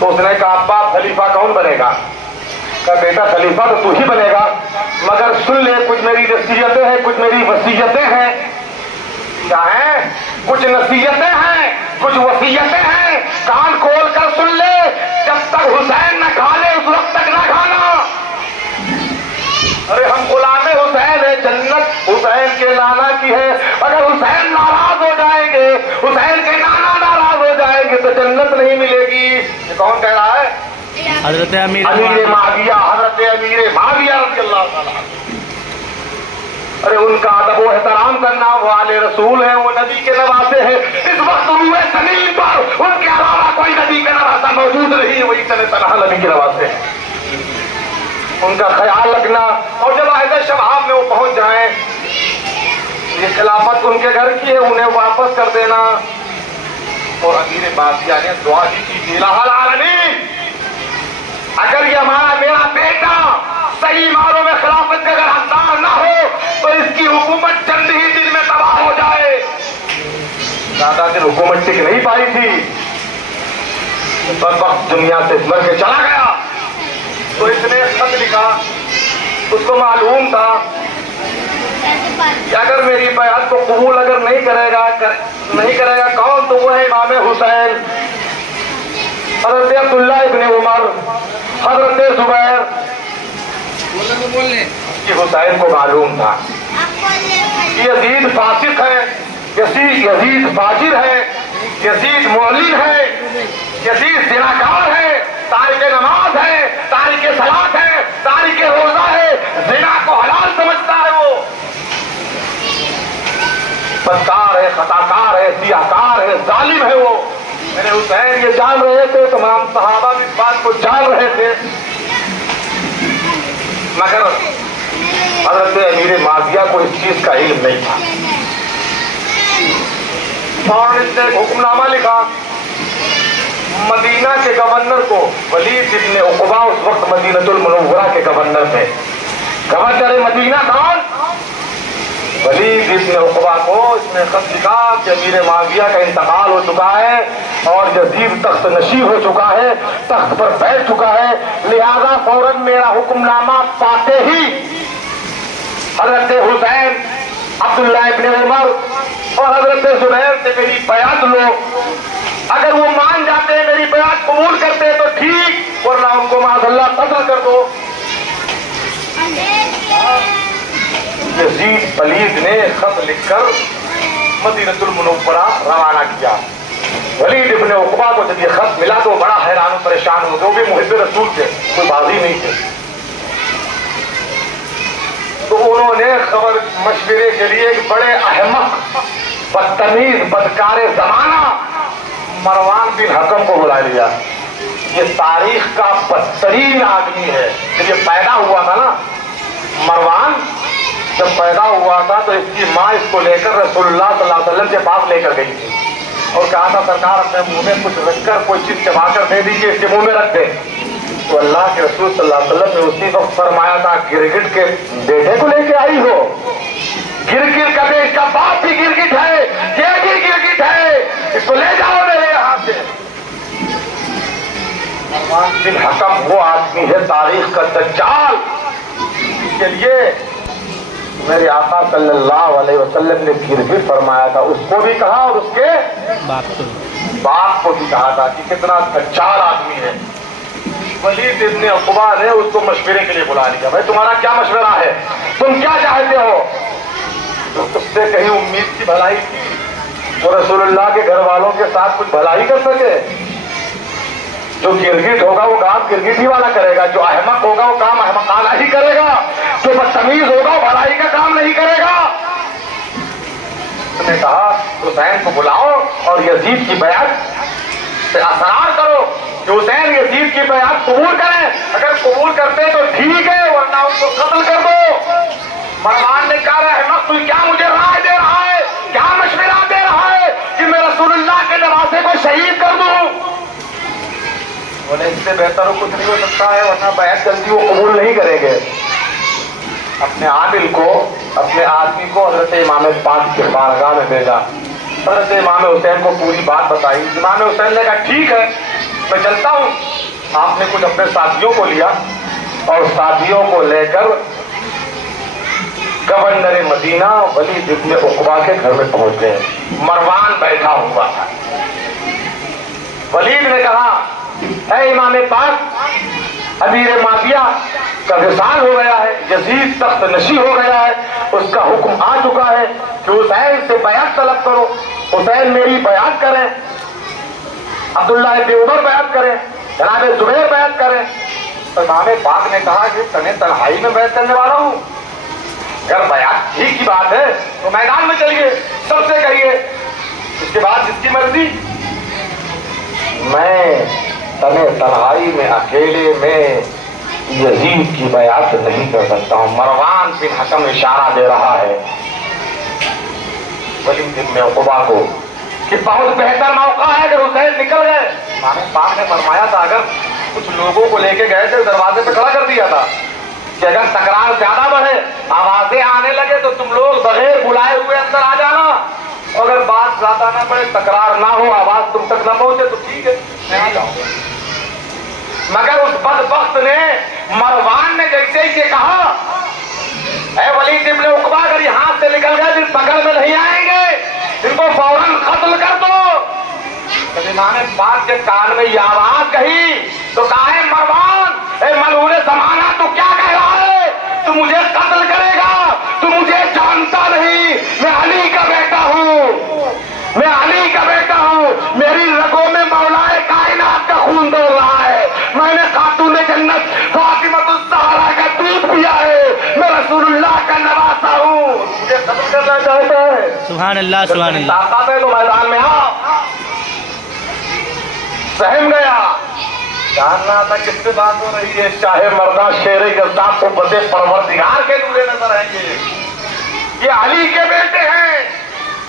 تو اس نے کہا ابا خلیفہ کون بنے گا؟ کہا بیٹا خلیفہ تو ہی بنے گا، مگر سن لے کچھ میری نصیحتیں ہیں، کچھ میری وصیتیں ہیں۔ کیا ہیں؟ کچھ نصیحتیں ہیں، کچھ وصیتیں ہیں، کان کھول کر سن لے۔ جب تک حسین نہ کھا لے اس وقت تک نہ کھانا۔ ارے ہم غلام حسین ہیں، جنت حسین کے نانا کی ہے، اگر حسین ناراض ہو جائیں گے، حسین کے نانا ناراض ہو جائیں گے تو جنت نہیں ملے گی۔ یہ کون کہہ رہا ہے؟ حضرت امیر معاویہ، حضرت امیر معاویہ رضی اللہ تعالیٰ۔ ارے ان کا ادب و احترام کرنا، وہ آل رسول ہیں، وہ نبی کے نواسے ہیں۔ اس وقت روئے زمین پر ان کے علاوہ کوئی نبی کا نواسا موجود نہیں، وہی تنہا نبی کے نواسے ہیں۔ ان کا خیال رکھنا، اور جب عہد شباب میں وہ پہنچ جائیں، یہ خلافت ان کے گھر کی ہے، انہیں واپس کر دینا۔ اور امیر معاویہ نے دعا کی الہ العالمین، اگر یہ ہمارا میرا بیٹا صحیح معنوں میں خلافت کا اگر حقدار نہ ہو تو اس کی حکومت چند ہی دن میں تباہ ہو جائے۔ زیادہ دن حکومت ٹک نہیں پائی تھی، پر وقت دنیا سے مر کے چلا گیا۔ تو اس نے خط لکھا، اس کو معلوم تھا کہ اگر میری بیعت کو قبول اگر نہیں کرے گا کون؟ تو وہ ہے امام حسین، حضرت عبداللہ ابن عمر، حضرت زبیر۔ کہ حسین کو معلوم تھا کہ یزید فاسق ہے، یزید فاجر ہے، یزید معلن ہے، یزید زناکار ہے، تارک نماز ہے، تارک صلاۃ ہے، تارک روزہ ہے، زنا کو حلال سمجھتا ہے، وہ بدکار ہے، خطاکار ہے، سیاہکار ہے، ظالم ہے وہ۔ میرے حسین یہ جان رہے تھے، تمام صحابہ بھی اس بات کو جان رہے تھے، مگر حضرت امیر معاویہ کو اس چیز کا علم نہیں تھا۔ اور اس نے ایک حکم نامہ لکھا مدینہ کے گورنر کو، ولید ابن عقبہ اس وقت مدینۃ المنورہ کے گورنر تھے۔ گورنر مدینہ کون؟ ولید ابن عقبہ کو اس نے خط لکھا کہ امیر معاویہ کا انتقال ہو چکا ہے اور یزید تخت نشین ہو چکا ہے، تخت پر بیٹھ چکا ہے، لہذا فوراً میرا حکم نامہ پاتے ہی حضرت حسین، عبداللہ ابن عمر اور حضرت زبیر سے میری بیعت لو۔ اگر وہ مان جاتے ہیں، میری بیعت قبول کرتے ہیں تو ٹھیک، ورنہ ان کو معاذ اللہ قتل کر دو۔ یزید پلید نے خط لکھ کر مدینۃ المنورہ روانہ کیا۔ ولید ابن عقبہ کو جب یہ خط ملا تو بڑا حیران و پریشان ہو گئے، وہ بھی محب رسول تھے، کوئی بازی نہیں تھے۔ تو انہوں نے خبر مشورے کے لیے ایک بڑے احمق، بدتمیز، بدکار زمانہ مروان بن حکم کو بلا لیا۔ یہ تاریخ کا بدترین آدمی ہے۔ جب یہ پیدا ہوا تھا نا، مروان جب پیدا ہوا تھا تو اس کی ماں اس کو لے کر رسول اللہ صلی اللہ علیہ وسلم کے پاس لے کر گئی تھی اور کہا تھا سرکار اپنے منہ میں کچھ رکھ کر کوئی چیز چبا کر دے دیجیے، اس کے منہ میں رکھ دیں۔ تو اللہ کے رسول صلی اللہ علیہ وسلم نے اسی وقت فرمایا تھا گرگٹ کے بیٹے کو لے کے آئی ہو؟ گرگٹ کا بیٹا، اس کا باپ بھی گرگٹ ہے، یہ بھی گرگٹ ہے، اس کو لے جاؤ میرے یہاں سے۔ مروان بن حکم وہ آدمی ہے تاریخ کا دجال، اس کے لیے میرے آقا صلی اللہ علیہ وسلم نے گرگٹ فرمایا تھا، اس کو بھی کہا اور اس کے باپ کو بھی کہا تھا کہ کتنا دجال آدمی ہے۔ ولید ابن عقبہ نے اس کو مشورے کے لیے بلا لیا، بھائی تمہارا کیا مشورہ ہے، تم کیا چاہتے ہو؟ تو اس سے کہیں امید کی بھلائی تھی جو رسول اللہ کے گھر والوں کے ساتھ کچھ بھلائی کر سکے؟ جو گرگٹ ہوگا وہ کام گرگٹ ہی والا کرے گا، جو احمق ہوگا وہ کام احمقانہ ہی کرے گا، جو بدتمیز ہوگا وہ بھلائی کا کام نہیں کرے گا۔ اس نے کہا حسین کو بلاؤ اور یزید کی بیعت سے اصرار کرو کہ حسین یزید کی بیعت قبول کریں، اگر قبول کرتے تو ٹھیک ہے ورنہ ان کو قتل کر دو۔ مروان نے کہا احمق تو کیا مجھے رائے دے رہا ہے، کیا مشورہ دے رہا ہے کہ میں رسول اللہ کے نواسے کو شہید کر دوں؟ اس سے بہتر کچھ نہیں ہو سکتا ہے، ورنہ بیعت جلدی وہ قبول نہیں کریں گے۔ اپنے عامل کو، اپنے آدمی کو حضرت امام پاک کے بارگاہ میں بھیجا، حضرت امام حسین کو پوری بات بتائی۔ امام حسین نے کہا ٹھیک ہے میں چلتا ہوں. آپ نے کچھ اپنے ساتھیوں کو لیا اور ساتھیوں کو لے کر گورنر مدینہ ولید ابن عقبہ کے گھر میں پہنچ گئے. مروان بیٹھا ہوا تھا. ولید نے کہا اے امام پاک، امیر معاویہ کا وصال ہو گیا ہے، یزید تخت نشی ہو گیا ہے، اس کا حکم آ چکا ہے کہ حسین سے بیعت طلب کرو. حسین میری بیعت کریں، عبداللہ ابن عمر بیعت کریں، جناب زبیر بیعت کریں. تو امام پاک نے کہا کہ تمہیں تنہائی میں بیعت کرنے والا ہوں، اگر بیعت ہی کی بات ہے تو میدان میں چلیے، سب سے کہیے، اس کے بعد جس کی مرضی. میں تمہیں تنہائی میں اکیلے میں یزید کی بیعت نہیں کر سکتا ہوں. مروان بن حکم اشارہ دے رہا ہے ولید بن عقبہ کو کہ بہت بہتر موقع ہے اگر حسین نکل گئے. امام پاک نے فرمایا تھا اگر کچھ لوگوں کو لے کے گئے تھے دروازے پہ کھڑا کر دیا تھا کہ اگر تکرار زیادہ بڑھے، آوازیں آنے لگے تو تم لوگ بغیر بلائے ہوئے اندر آ جانا. اگر بات زیادہ نہ بڑھے، تکرار نہ ہو، آواز تم تک نہ پہنچے تو ٹھیک ہے میں آ جاؤں گا. مگر اس بدبخت نے، مروان نے جیسے ہی یہ کہا اے ولید ابن عقبہ اگر یہاں سے نکل گئے پھر پکڑ میں نہیں آئیں گے، ان کو فوراً قتل کر دو. جب امام پاک کے کان میں یہ آواز کہی تو کہا ہے مروان اے ملعون زمانہ تو کیا کہہ رہا ہے؟ تو مجھے قتل کرے گا؟ تو مجھے جانتا نہیں، میں علی کا بیٹا ہوں، میں علی کا بیٹا ہوں، میری رگوں میں مولا کائنات کا خون دوڑ رہا ہے، میں نے خاتون جنت فاطمۃ الزہرا کا دودھ پیا ہے، میں رسول اللہ کا نواسا ہوں، مجھے قتل کرنا چاہتا ہے. سبحان اللہ سبحان اللہ. طاقت ہے تو میدان میں آ. سہم گیا، جاننا تھا کس سے بات ہو رہی ہے. چاہے مردہ شیر گرداب کو بتے پروردگار کے نورے نظر آئیں گے. یہ علی کے بیٹے ہیں،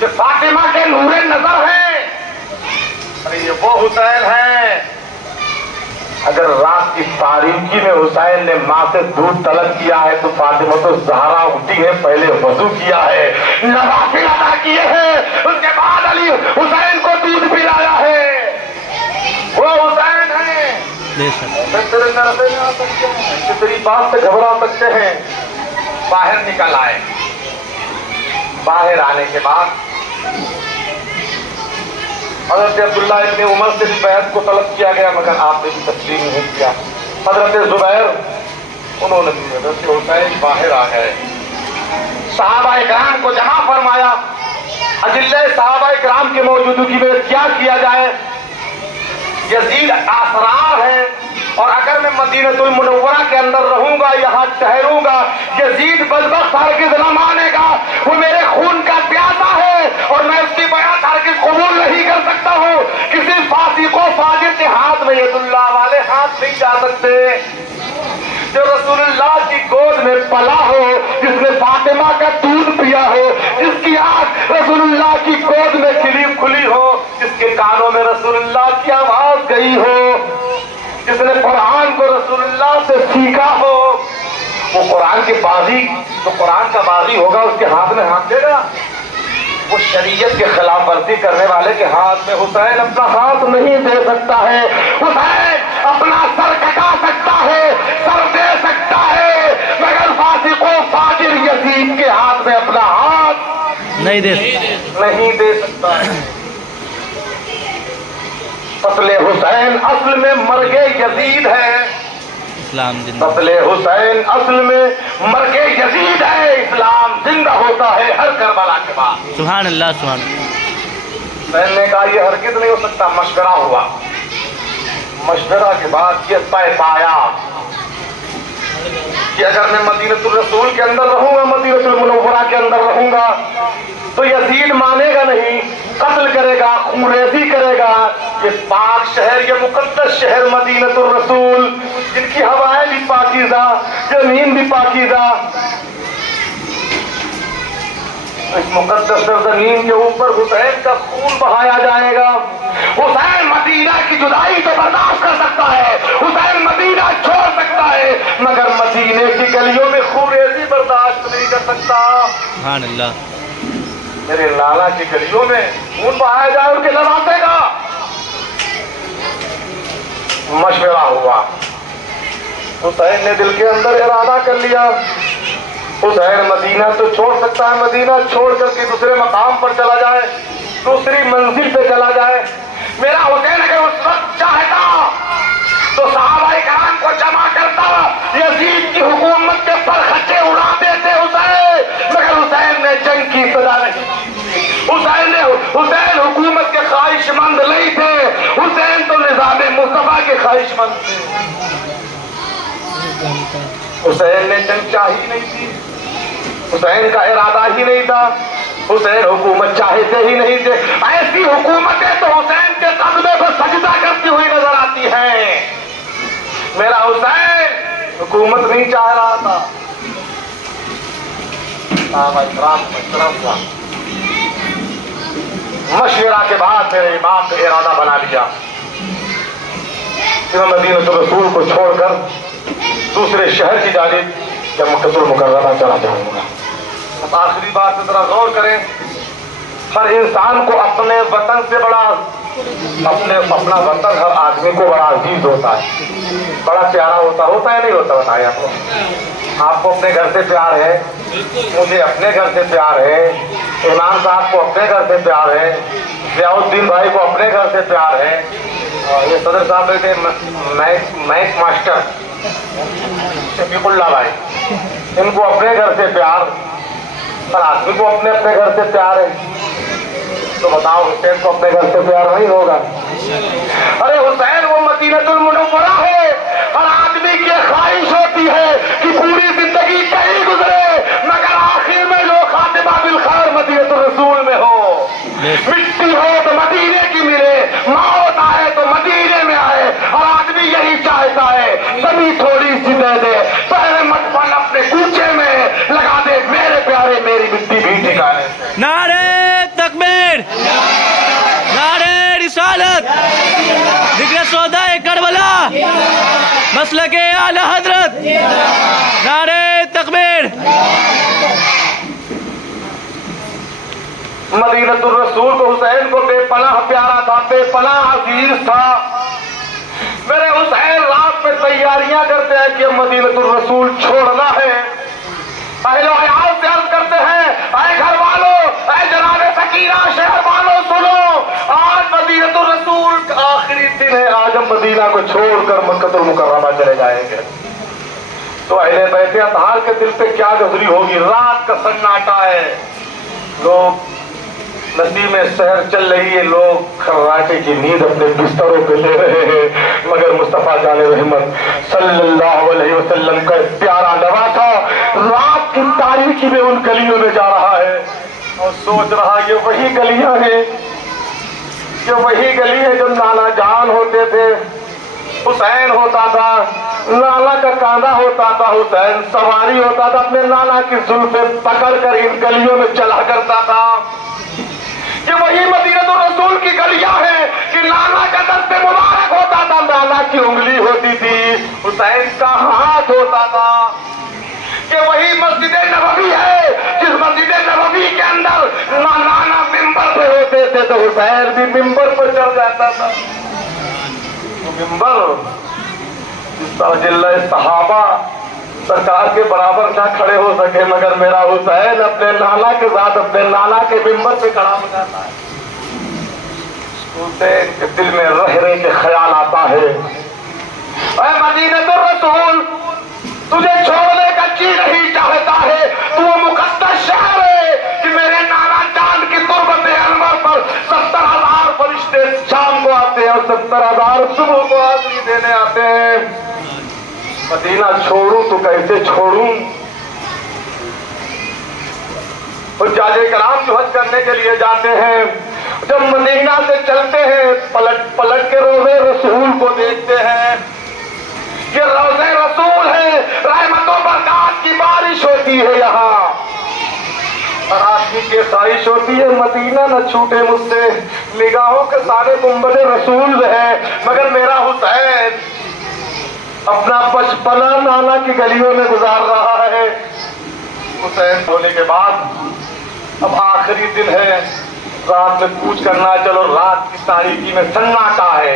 یہ فاطمہ کے نورے نظر ہیں، ارے یہ وہ حسین ہیں. اگر رات کی تاریکی میں حسین نے ماں سے دودھ طلب کیا ہے تو فاطمہ تو زہرا اٹھی ہے، پہلے وضو کیا ہے، نوافل ادا کیے ہیں، اس کے بعد علی حسین کو دودھ پلایا ہے. وہ حسین ہیں. بے شک. تیرے نرسے میں آ سکتے ہیں، تیری بات سے گھبرا سکتے ہیں. باہر نکل آئے. باہر آنے کے بعد حضرت عبداللہ ابن عمر سے بھی بیعت کو طلب کیا گیا مگر آپ نے بھی تسلیم نہیں کیا. حضرت زبیر انہوں نے بھی. حضرت حسین باہر آ گئے. صحابہ اکرام کو جمع فرمایا. اجلے صحابہ اکرام کی موجودگی میں کیا کیا جائے؟ یزید اسرار ہے اور اگر میں مدینہ المنورہ کے اندر رہوں گا، یہاں ٹھہروں گا، یزید بدبخت ہرگز نہ مانے گا، وہ میرے خون کا پیاسا ہے اور میں اس کی بیعت ہرگز قبول نہیں کر سکتا ہوں. کسی فاسق و فاجر کے ہاتھ میں ید اللہ والے ہاتھ نہیں جا سکتے. جو رسول اللہ کی گود میں پلا ہو، جس نے فاطمہ کا دودھ پیا ہو، جس کی آنکھ رسول اللہ کی گود میں کھلی ہو، جس کے کانوں میں رسول اللہ کی آواز گئی ہو، جس نے قرآن کو رسول اللہ سے سیکھا ہو، وہ قرآن کی بازی، جو قرآن کا بازی ہوگا اس کے ہاتھ میں ہاتھ دے گا. وہ شریعت کے خلاف ورزی کرنے والے کے ہاتھ میں حسین اپنا ہاتھ نہیں دے سکتا ہے. حسین اپنا سر کٹا سکتا ہے، سر دے سکتا ہے، مگر فاسق و فاجر یزید کے ہاتھ میں اپنا ہاتھ نہیں دے سکتا ہے. قتل حسین اصل میں مرگ یزید ہے. اسلام زندہ. قتل حسین اصل میں مرگ یزید ہے. اسلام زندہ ہوتا ہے ہر کربلا کے بعد. سبحان اللہ سبحان اللہ. حسین نے کہا یہ ہرگز نہیں ہو سکتا. مشورہ ہوا. مشورہ کے بعد یہ طے پایا کہ اگر میں مدینہ الرسول کے اندر رہوں گا، مدینہ المنورہ کے اندر رہوں گا تو یزید مانے گا نہیں، قتل کرے گا، خونریزی کرے گا. یہ پاک شہر، یہ مقدس شہر مدینہ الرسول، جن کی ہوائیں بھی پاکیزہ، زمین بھی پاکیزہ، اس مقدس زمین کے اوپر حسین کا خون بہایا جائے گا. حسین مدینہ کی جدائی تو برداشت کر سکتا ہے، حسین مدینہ چھوڑ سکتا ہے، مگر مدینے کی گلیوں میں خونریزی برداشت نہیں کر سکتا. سبحان اللہ. میرے لالا کی گلیوں میں خون بہایا جائے ان کے نواسے کا. مشورہ ہوا. حسین نے دل کے اندر ارادہ کر لیا حسین مدینہ تو چھوڑ سکتا ہے, مدینہ چھوڑ کر کے دوسرے مقام پر چلا جائے, دوسری منزل پہ چلا جائے. میرا حسین اگر اس وقت چاہتا تو صحابہ کرام کو جمع کرتا, یزید کی حکومت کے پر خچے اڑا دیتے حسین, مگر حسین نے جنگ کی ابتدا نہیں. حسین حکومت کے خواہش مند نہیں تھے, حسین تو نظام مصطفیٰ کے خواہش مند تھے. حسین نے جنگ چاہی نہیں تھی, حسین کا ارادہ ہی نہیں تھا, حسین حکومت چاہتے ہی نہیں تھے. ایسی حکومتیں تو حسین کے قدمے پر سجدہ کرتی ہوئی نظر آتی ہیں. میرا حسین حکومت نہیں چاہ رہا تھا. مشورہ کے بعد میرے امام نے ارادہ بنا لیا کہ میں مدینہ الرسول کو چھوڑ کر دوسرے شہر کی جانب یا مکہ المکرمہ چلا جاؤں گا. اب آخری بات پہ ذرا غور کریں, ہر انسان کو اپنے وطن سے بڑا, اپنا وطن ہر آدمی کو بڑا عزیز ہوتا ہے, بڑا پیارا ہوتا ہے نہیں ہوتا؟ بتائیں آپ کو. آپ کو اپنے گھر سے پیار ہے, مجھے اپنے گھر سے پیار ہے, امام صاحب کو اپنے گھر سے پیار ہے, ضیاء الدین بھائی کو اپنے گھر سے پیار ہے, یہ صدر صاحب بیٹے میک ماسٹر شفیق اللہ بھائی, ان کو اپنے گھر سے پیار, ہر آدمی کو اپنے اپنے گھر سے پیار ہے. تو بتاؤ حسین کو اپنے گھر سے پیار نہیں ہوگا؟ ارے حسین وہ مدینہ المنورہ ہے, ہر آدمی کی خواہش ہوتی ہے کہ پوری زندگی کہیں گزرے مگر آخر میں جو خاتمہ بالخیر مدینہ الرسول میں ہو. مٹی ہو تو مدینے کی ملے, موت آئے تو مدینے میں آئے. ہر آدمی یہی چاہتا ہے, کبھی تھوڑی سی دے دے, پہلے مٹپن اپنے کوچے میں لگا دے, میرے پیارے میری مٹی بھی ٹھکانے. نعرہ تکبیر, نعرہ رسالت, ذکر سودہ کربلا, مسلک اعلی حضرت, نعرہ تکبیر. مدینہ الرسول کو حسین کو بے پناہ پیارا تھا, بے پناہ عزیز تھا. میرے حسین رات میں تیاریاں کرتے ہیں کہ مدینہ الرسول چھوڑنا ہے. اہل و عیال سے عرض کرتے ہیں, اے گھر والوں, اے جناب سکینہ شہر والوں, سنو, آج مدینہ الرسول کا آخری دن ہے, آج ہم مدینہ کو چھوڑ کر مکہ المکرمہ چلے جائیں گے. تو اہل بیت اطہار کے دل پہ کیا گزری ہوگی. رات کا سناٹا ہے, لوگ نسیم سحر چل رہی ہے, لوگ خراٹے کی نیند اپنے بستروں پہ لے رہے ہیں, مگر مصطفیٰ جان رحمت صلی اللہ علیہ وسلم کا پیارا نواسا رات کی تاریکی میں ان گلیوں میں جا رہا ہے اور سوچ رہا یہ وہی گلیاں ہیں, یہ وہی گلی ہے جب نانا جان ہوتے تھے, حسین ہوتا تھا, نانا کا کاندھا ہوتا تھا, حسین سواری ہوتا تھا, اپنے نانا کی زلفیں پکڑ کر ان گلیوں میں چلا کرتا تھا. کہ وہی مدینہ الرسول کی گلیاں ہیں کہ نانا کا دست مبارک ہوتا تھا, نانا کی انگلی ہوتی تھی, حسین کا ہاتھ ہوتا تھا. کہ وہی مسجد نبوی ہے جس مسجد نبوی کے اندر نانا ممبر پہ ہوتے تھے تو حسین بھی ممبر پر چڑھ جاتا تھا. ممبر صحابہ سرکار کے برابر نہ کھڑے ہو سکے, مگر میرا حسین اپنے نانا کے ساتھ اپنے نانا کے ممبر پہ کھڑا ہو جاتا ہے. حسین کے دل میں رہنے کے خیال آتا ہے, اے مدینہ الرسول, تجھے چھوڑنے کا جی نہیں چاہتا ہے, تو وہ مقدس شہر ہے کہ میرے نانا جان کی تربت انور پر 70,000 فرشتے شام کو آتے ہیں اور 70,000 صبح کو حاضری دینے آتے ہیں. مدینہ چھوڑوں تو کیسے چھوڑوں. حجاج کرام جو حج کرنے کے لیے جاتے ہیں, جب مدینہ سے چلتے ہیں پلٹ کے روضے رسول کو دیکھتے ہیں. یہ روضے رسول ہے, رحمت و برکات کی بارش ہوتی ہے یہاں, اور آدمی کی خواہش ہوتی ہے مدینہ نہ چھوٹے مجھ سے. نگاہوں کے سارے گنبد رسول ہے, مگر میرا حسین اپنا بچپنا نانا کی گلیوں میں گزار رہا ہے. حسین ہونے کے بعد اب آخری دن ہے, رات میں کوچ کرنا, چلو رات کی تاریکی میں سناٹا ہے,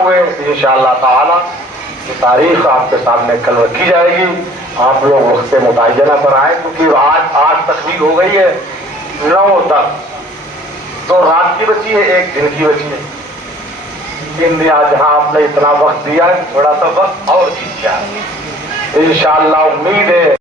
ہوئے انشاءاللہ تعالی کی تاریخ آپ کے سامنے کل رکھی جائے گی. آپ لوگ وقت متعینہ پر آئیں کیونکہ آج تقریر ہو گئی ہے 9:10. 2 رات کی بچی ہے 1 دن کی بچی ہے. جہاں آپ نے اتنا وقت دیا ہے تھوڑا سا وقت اور دیا. انشاءاللہ امید ہے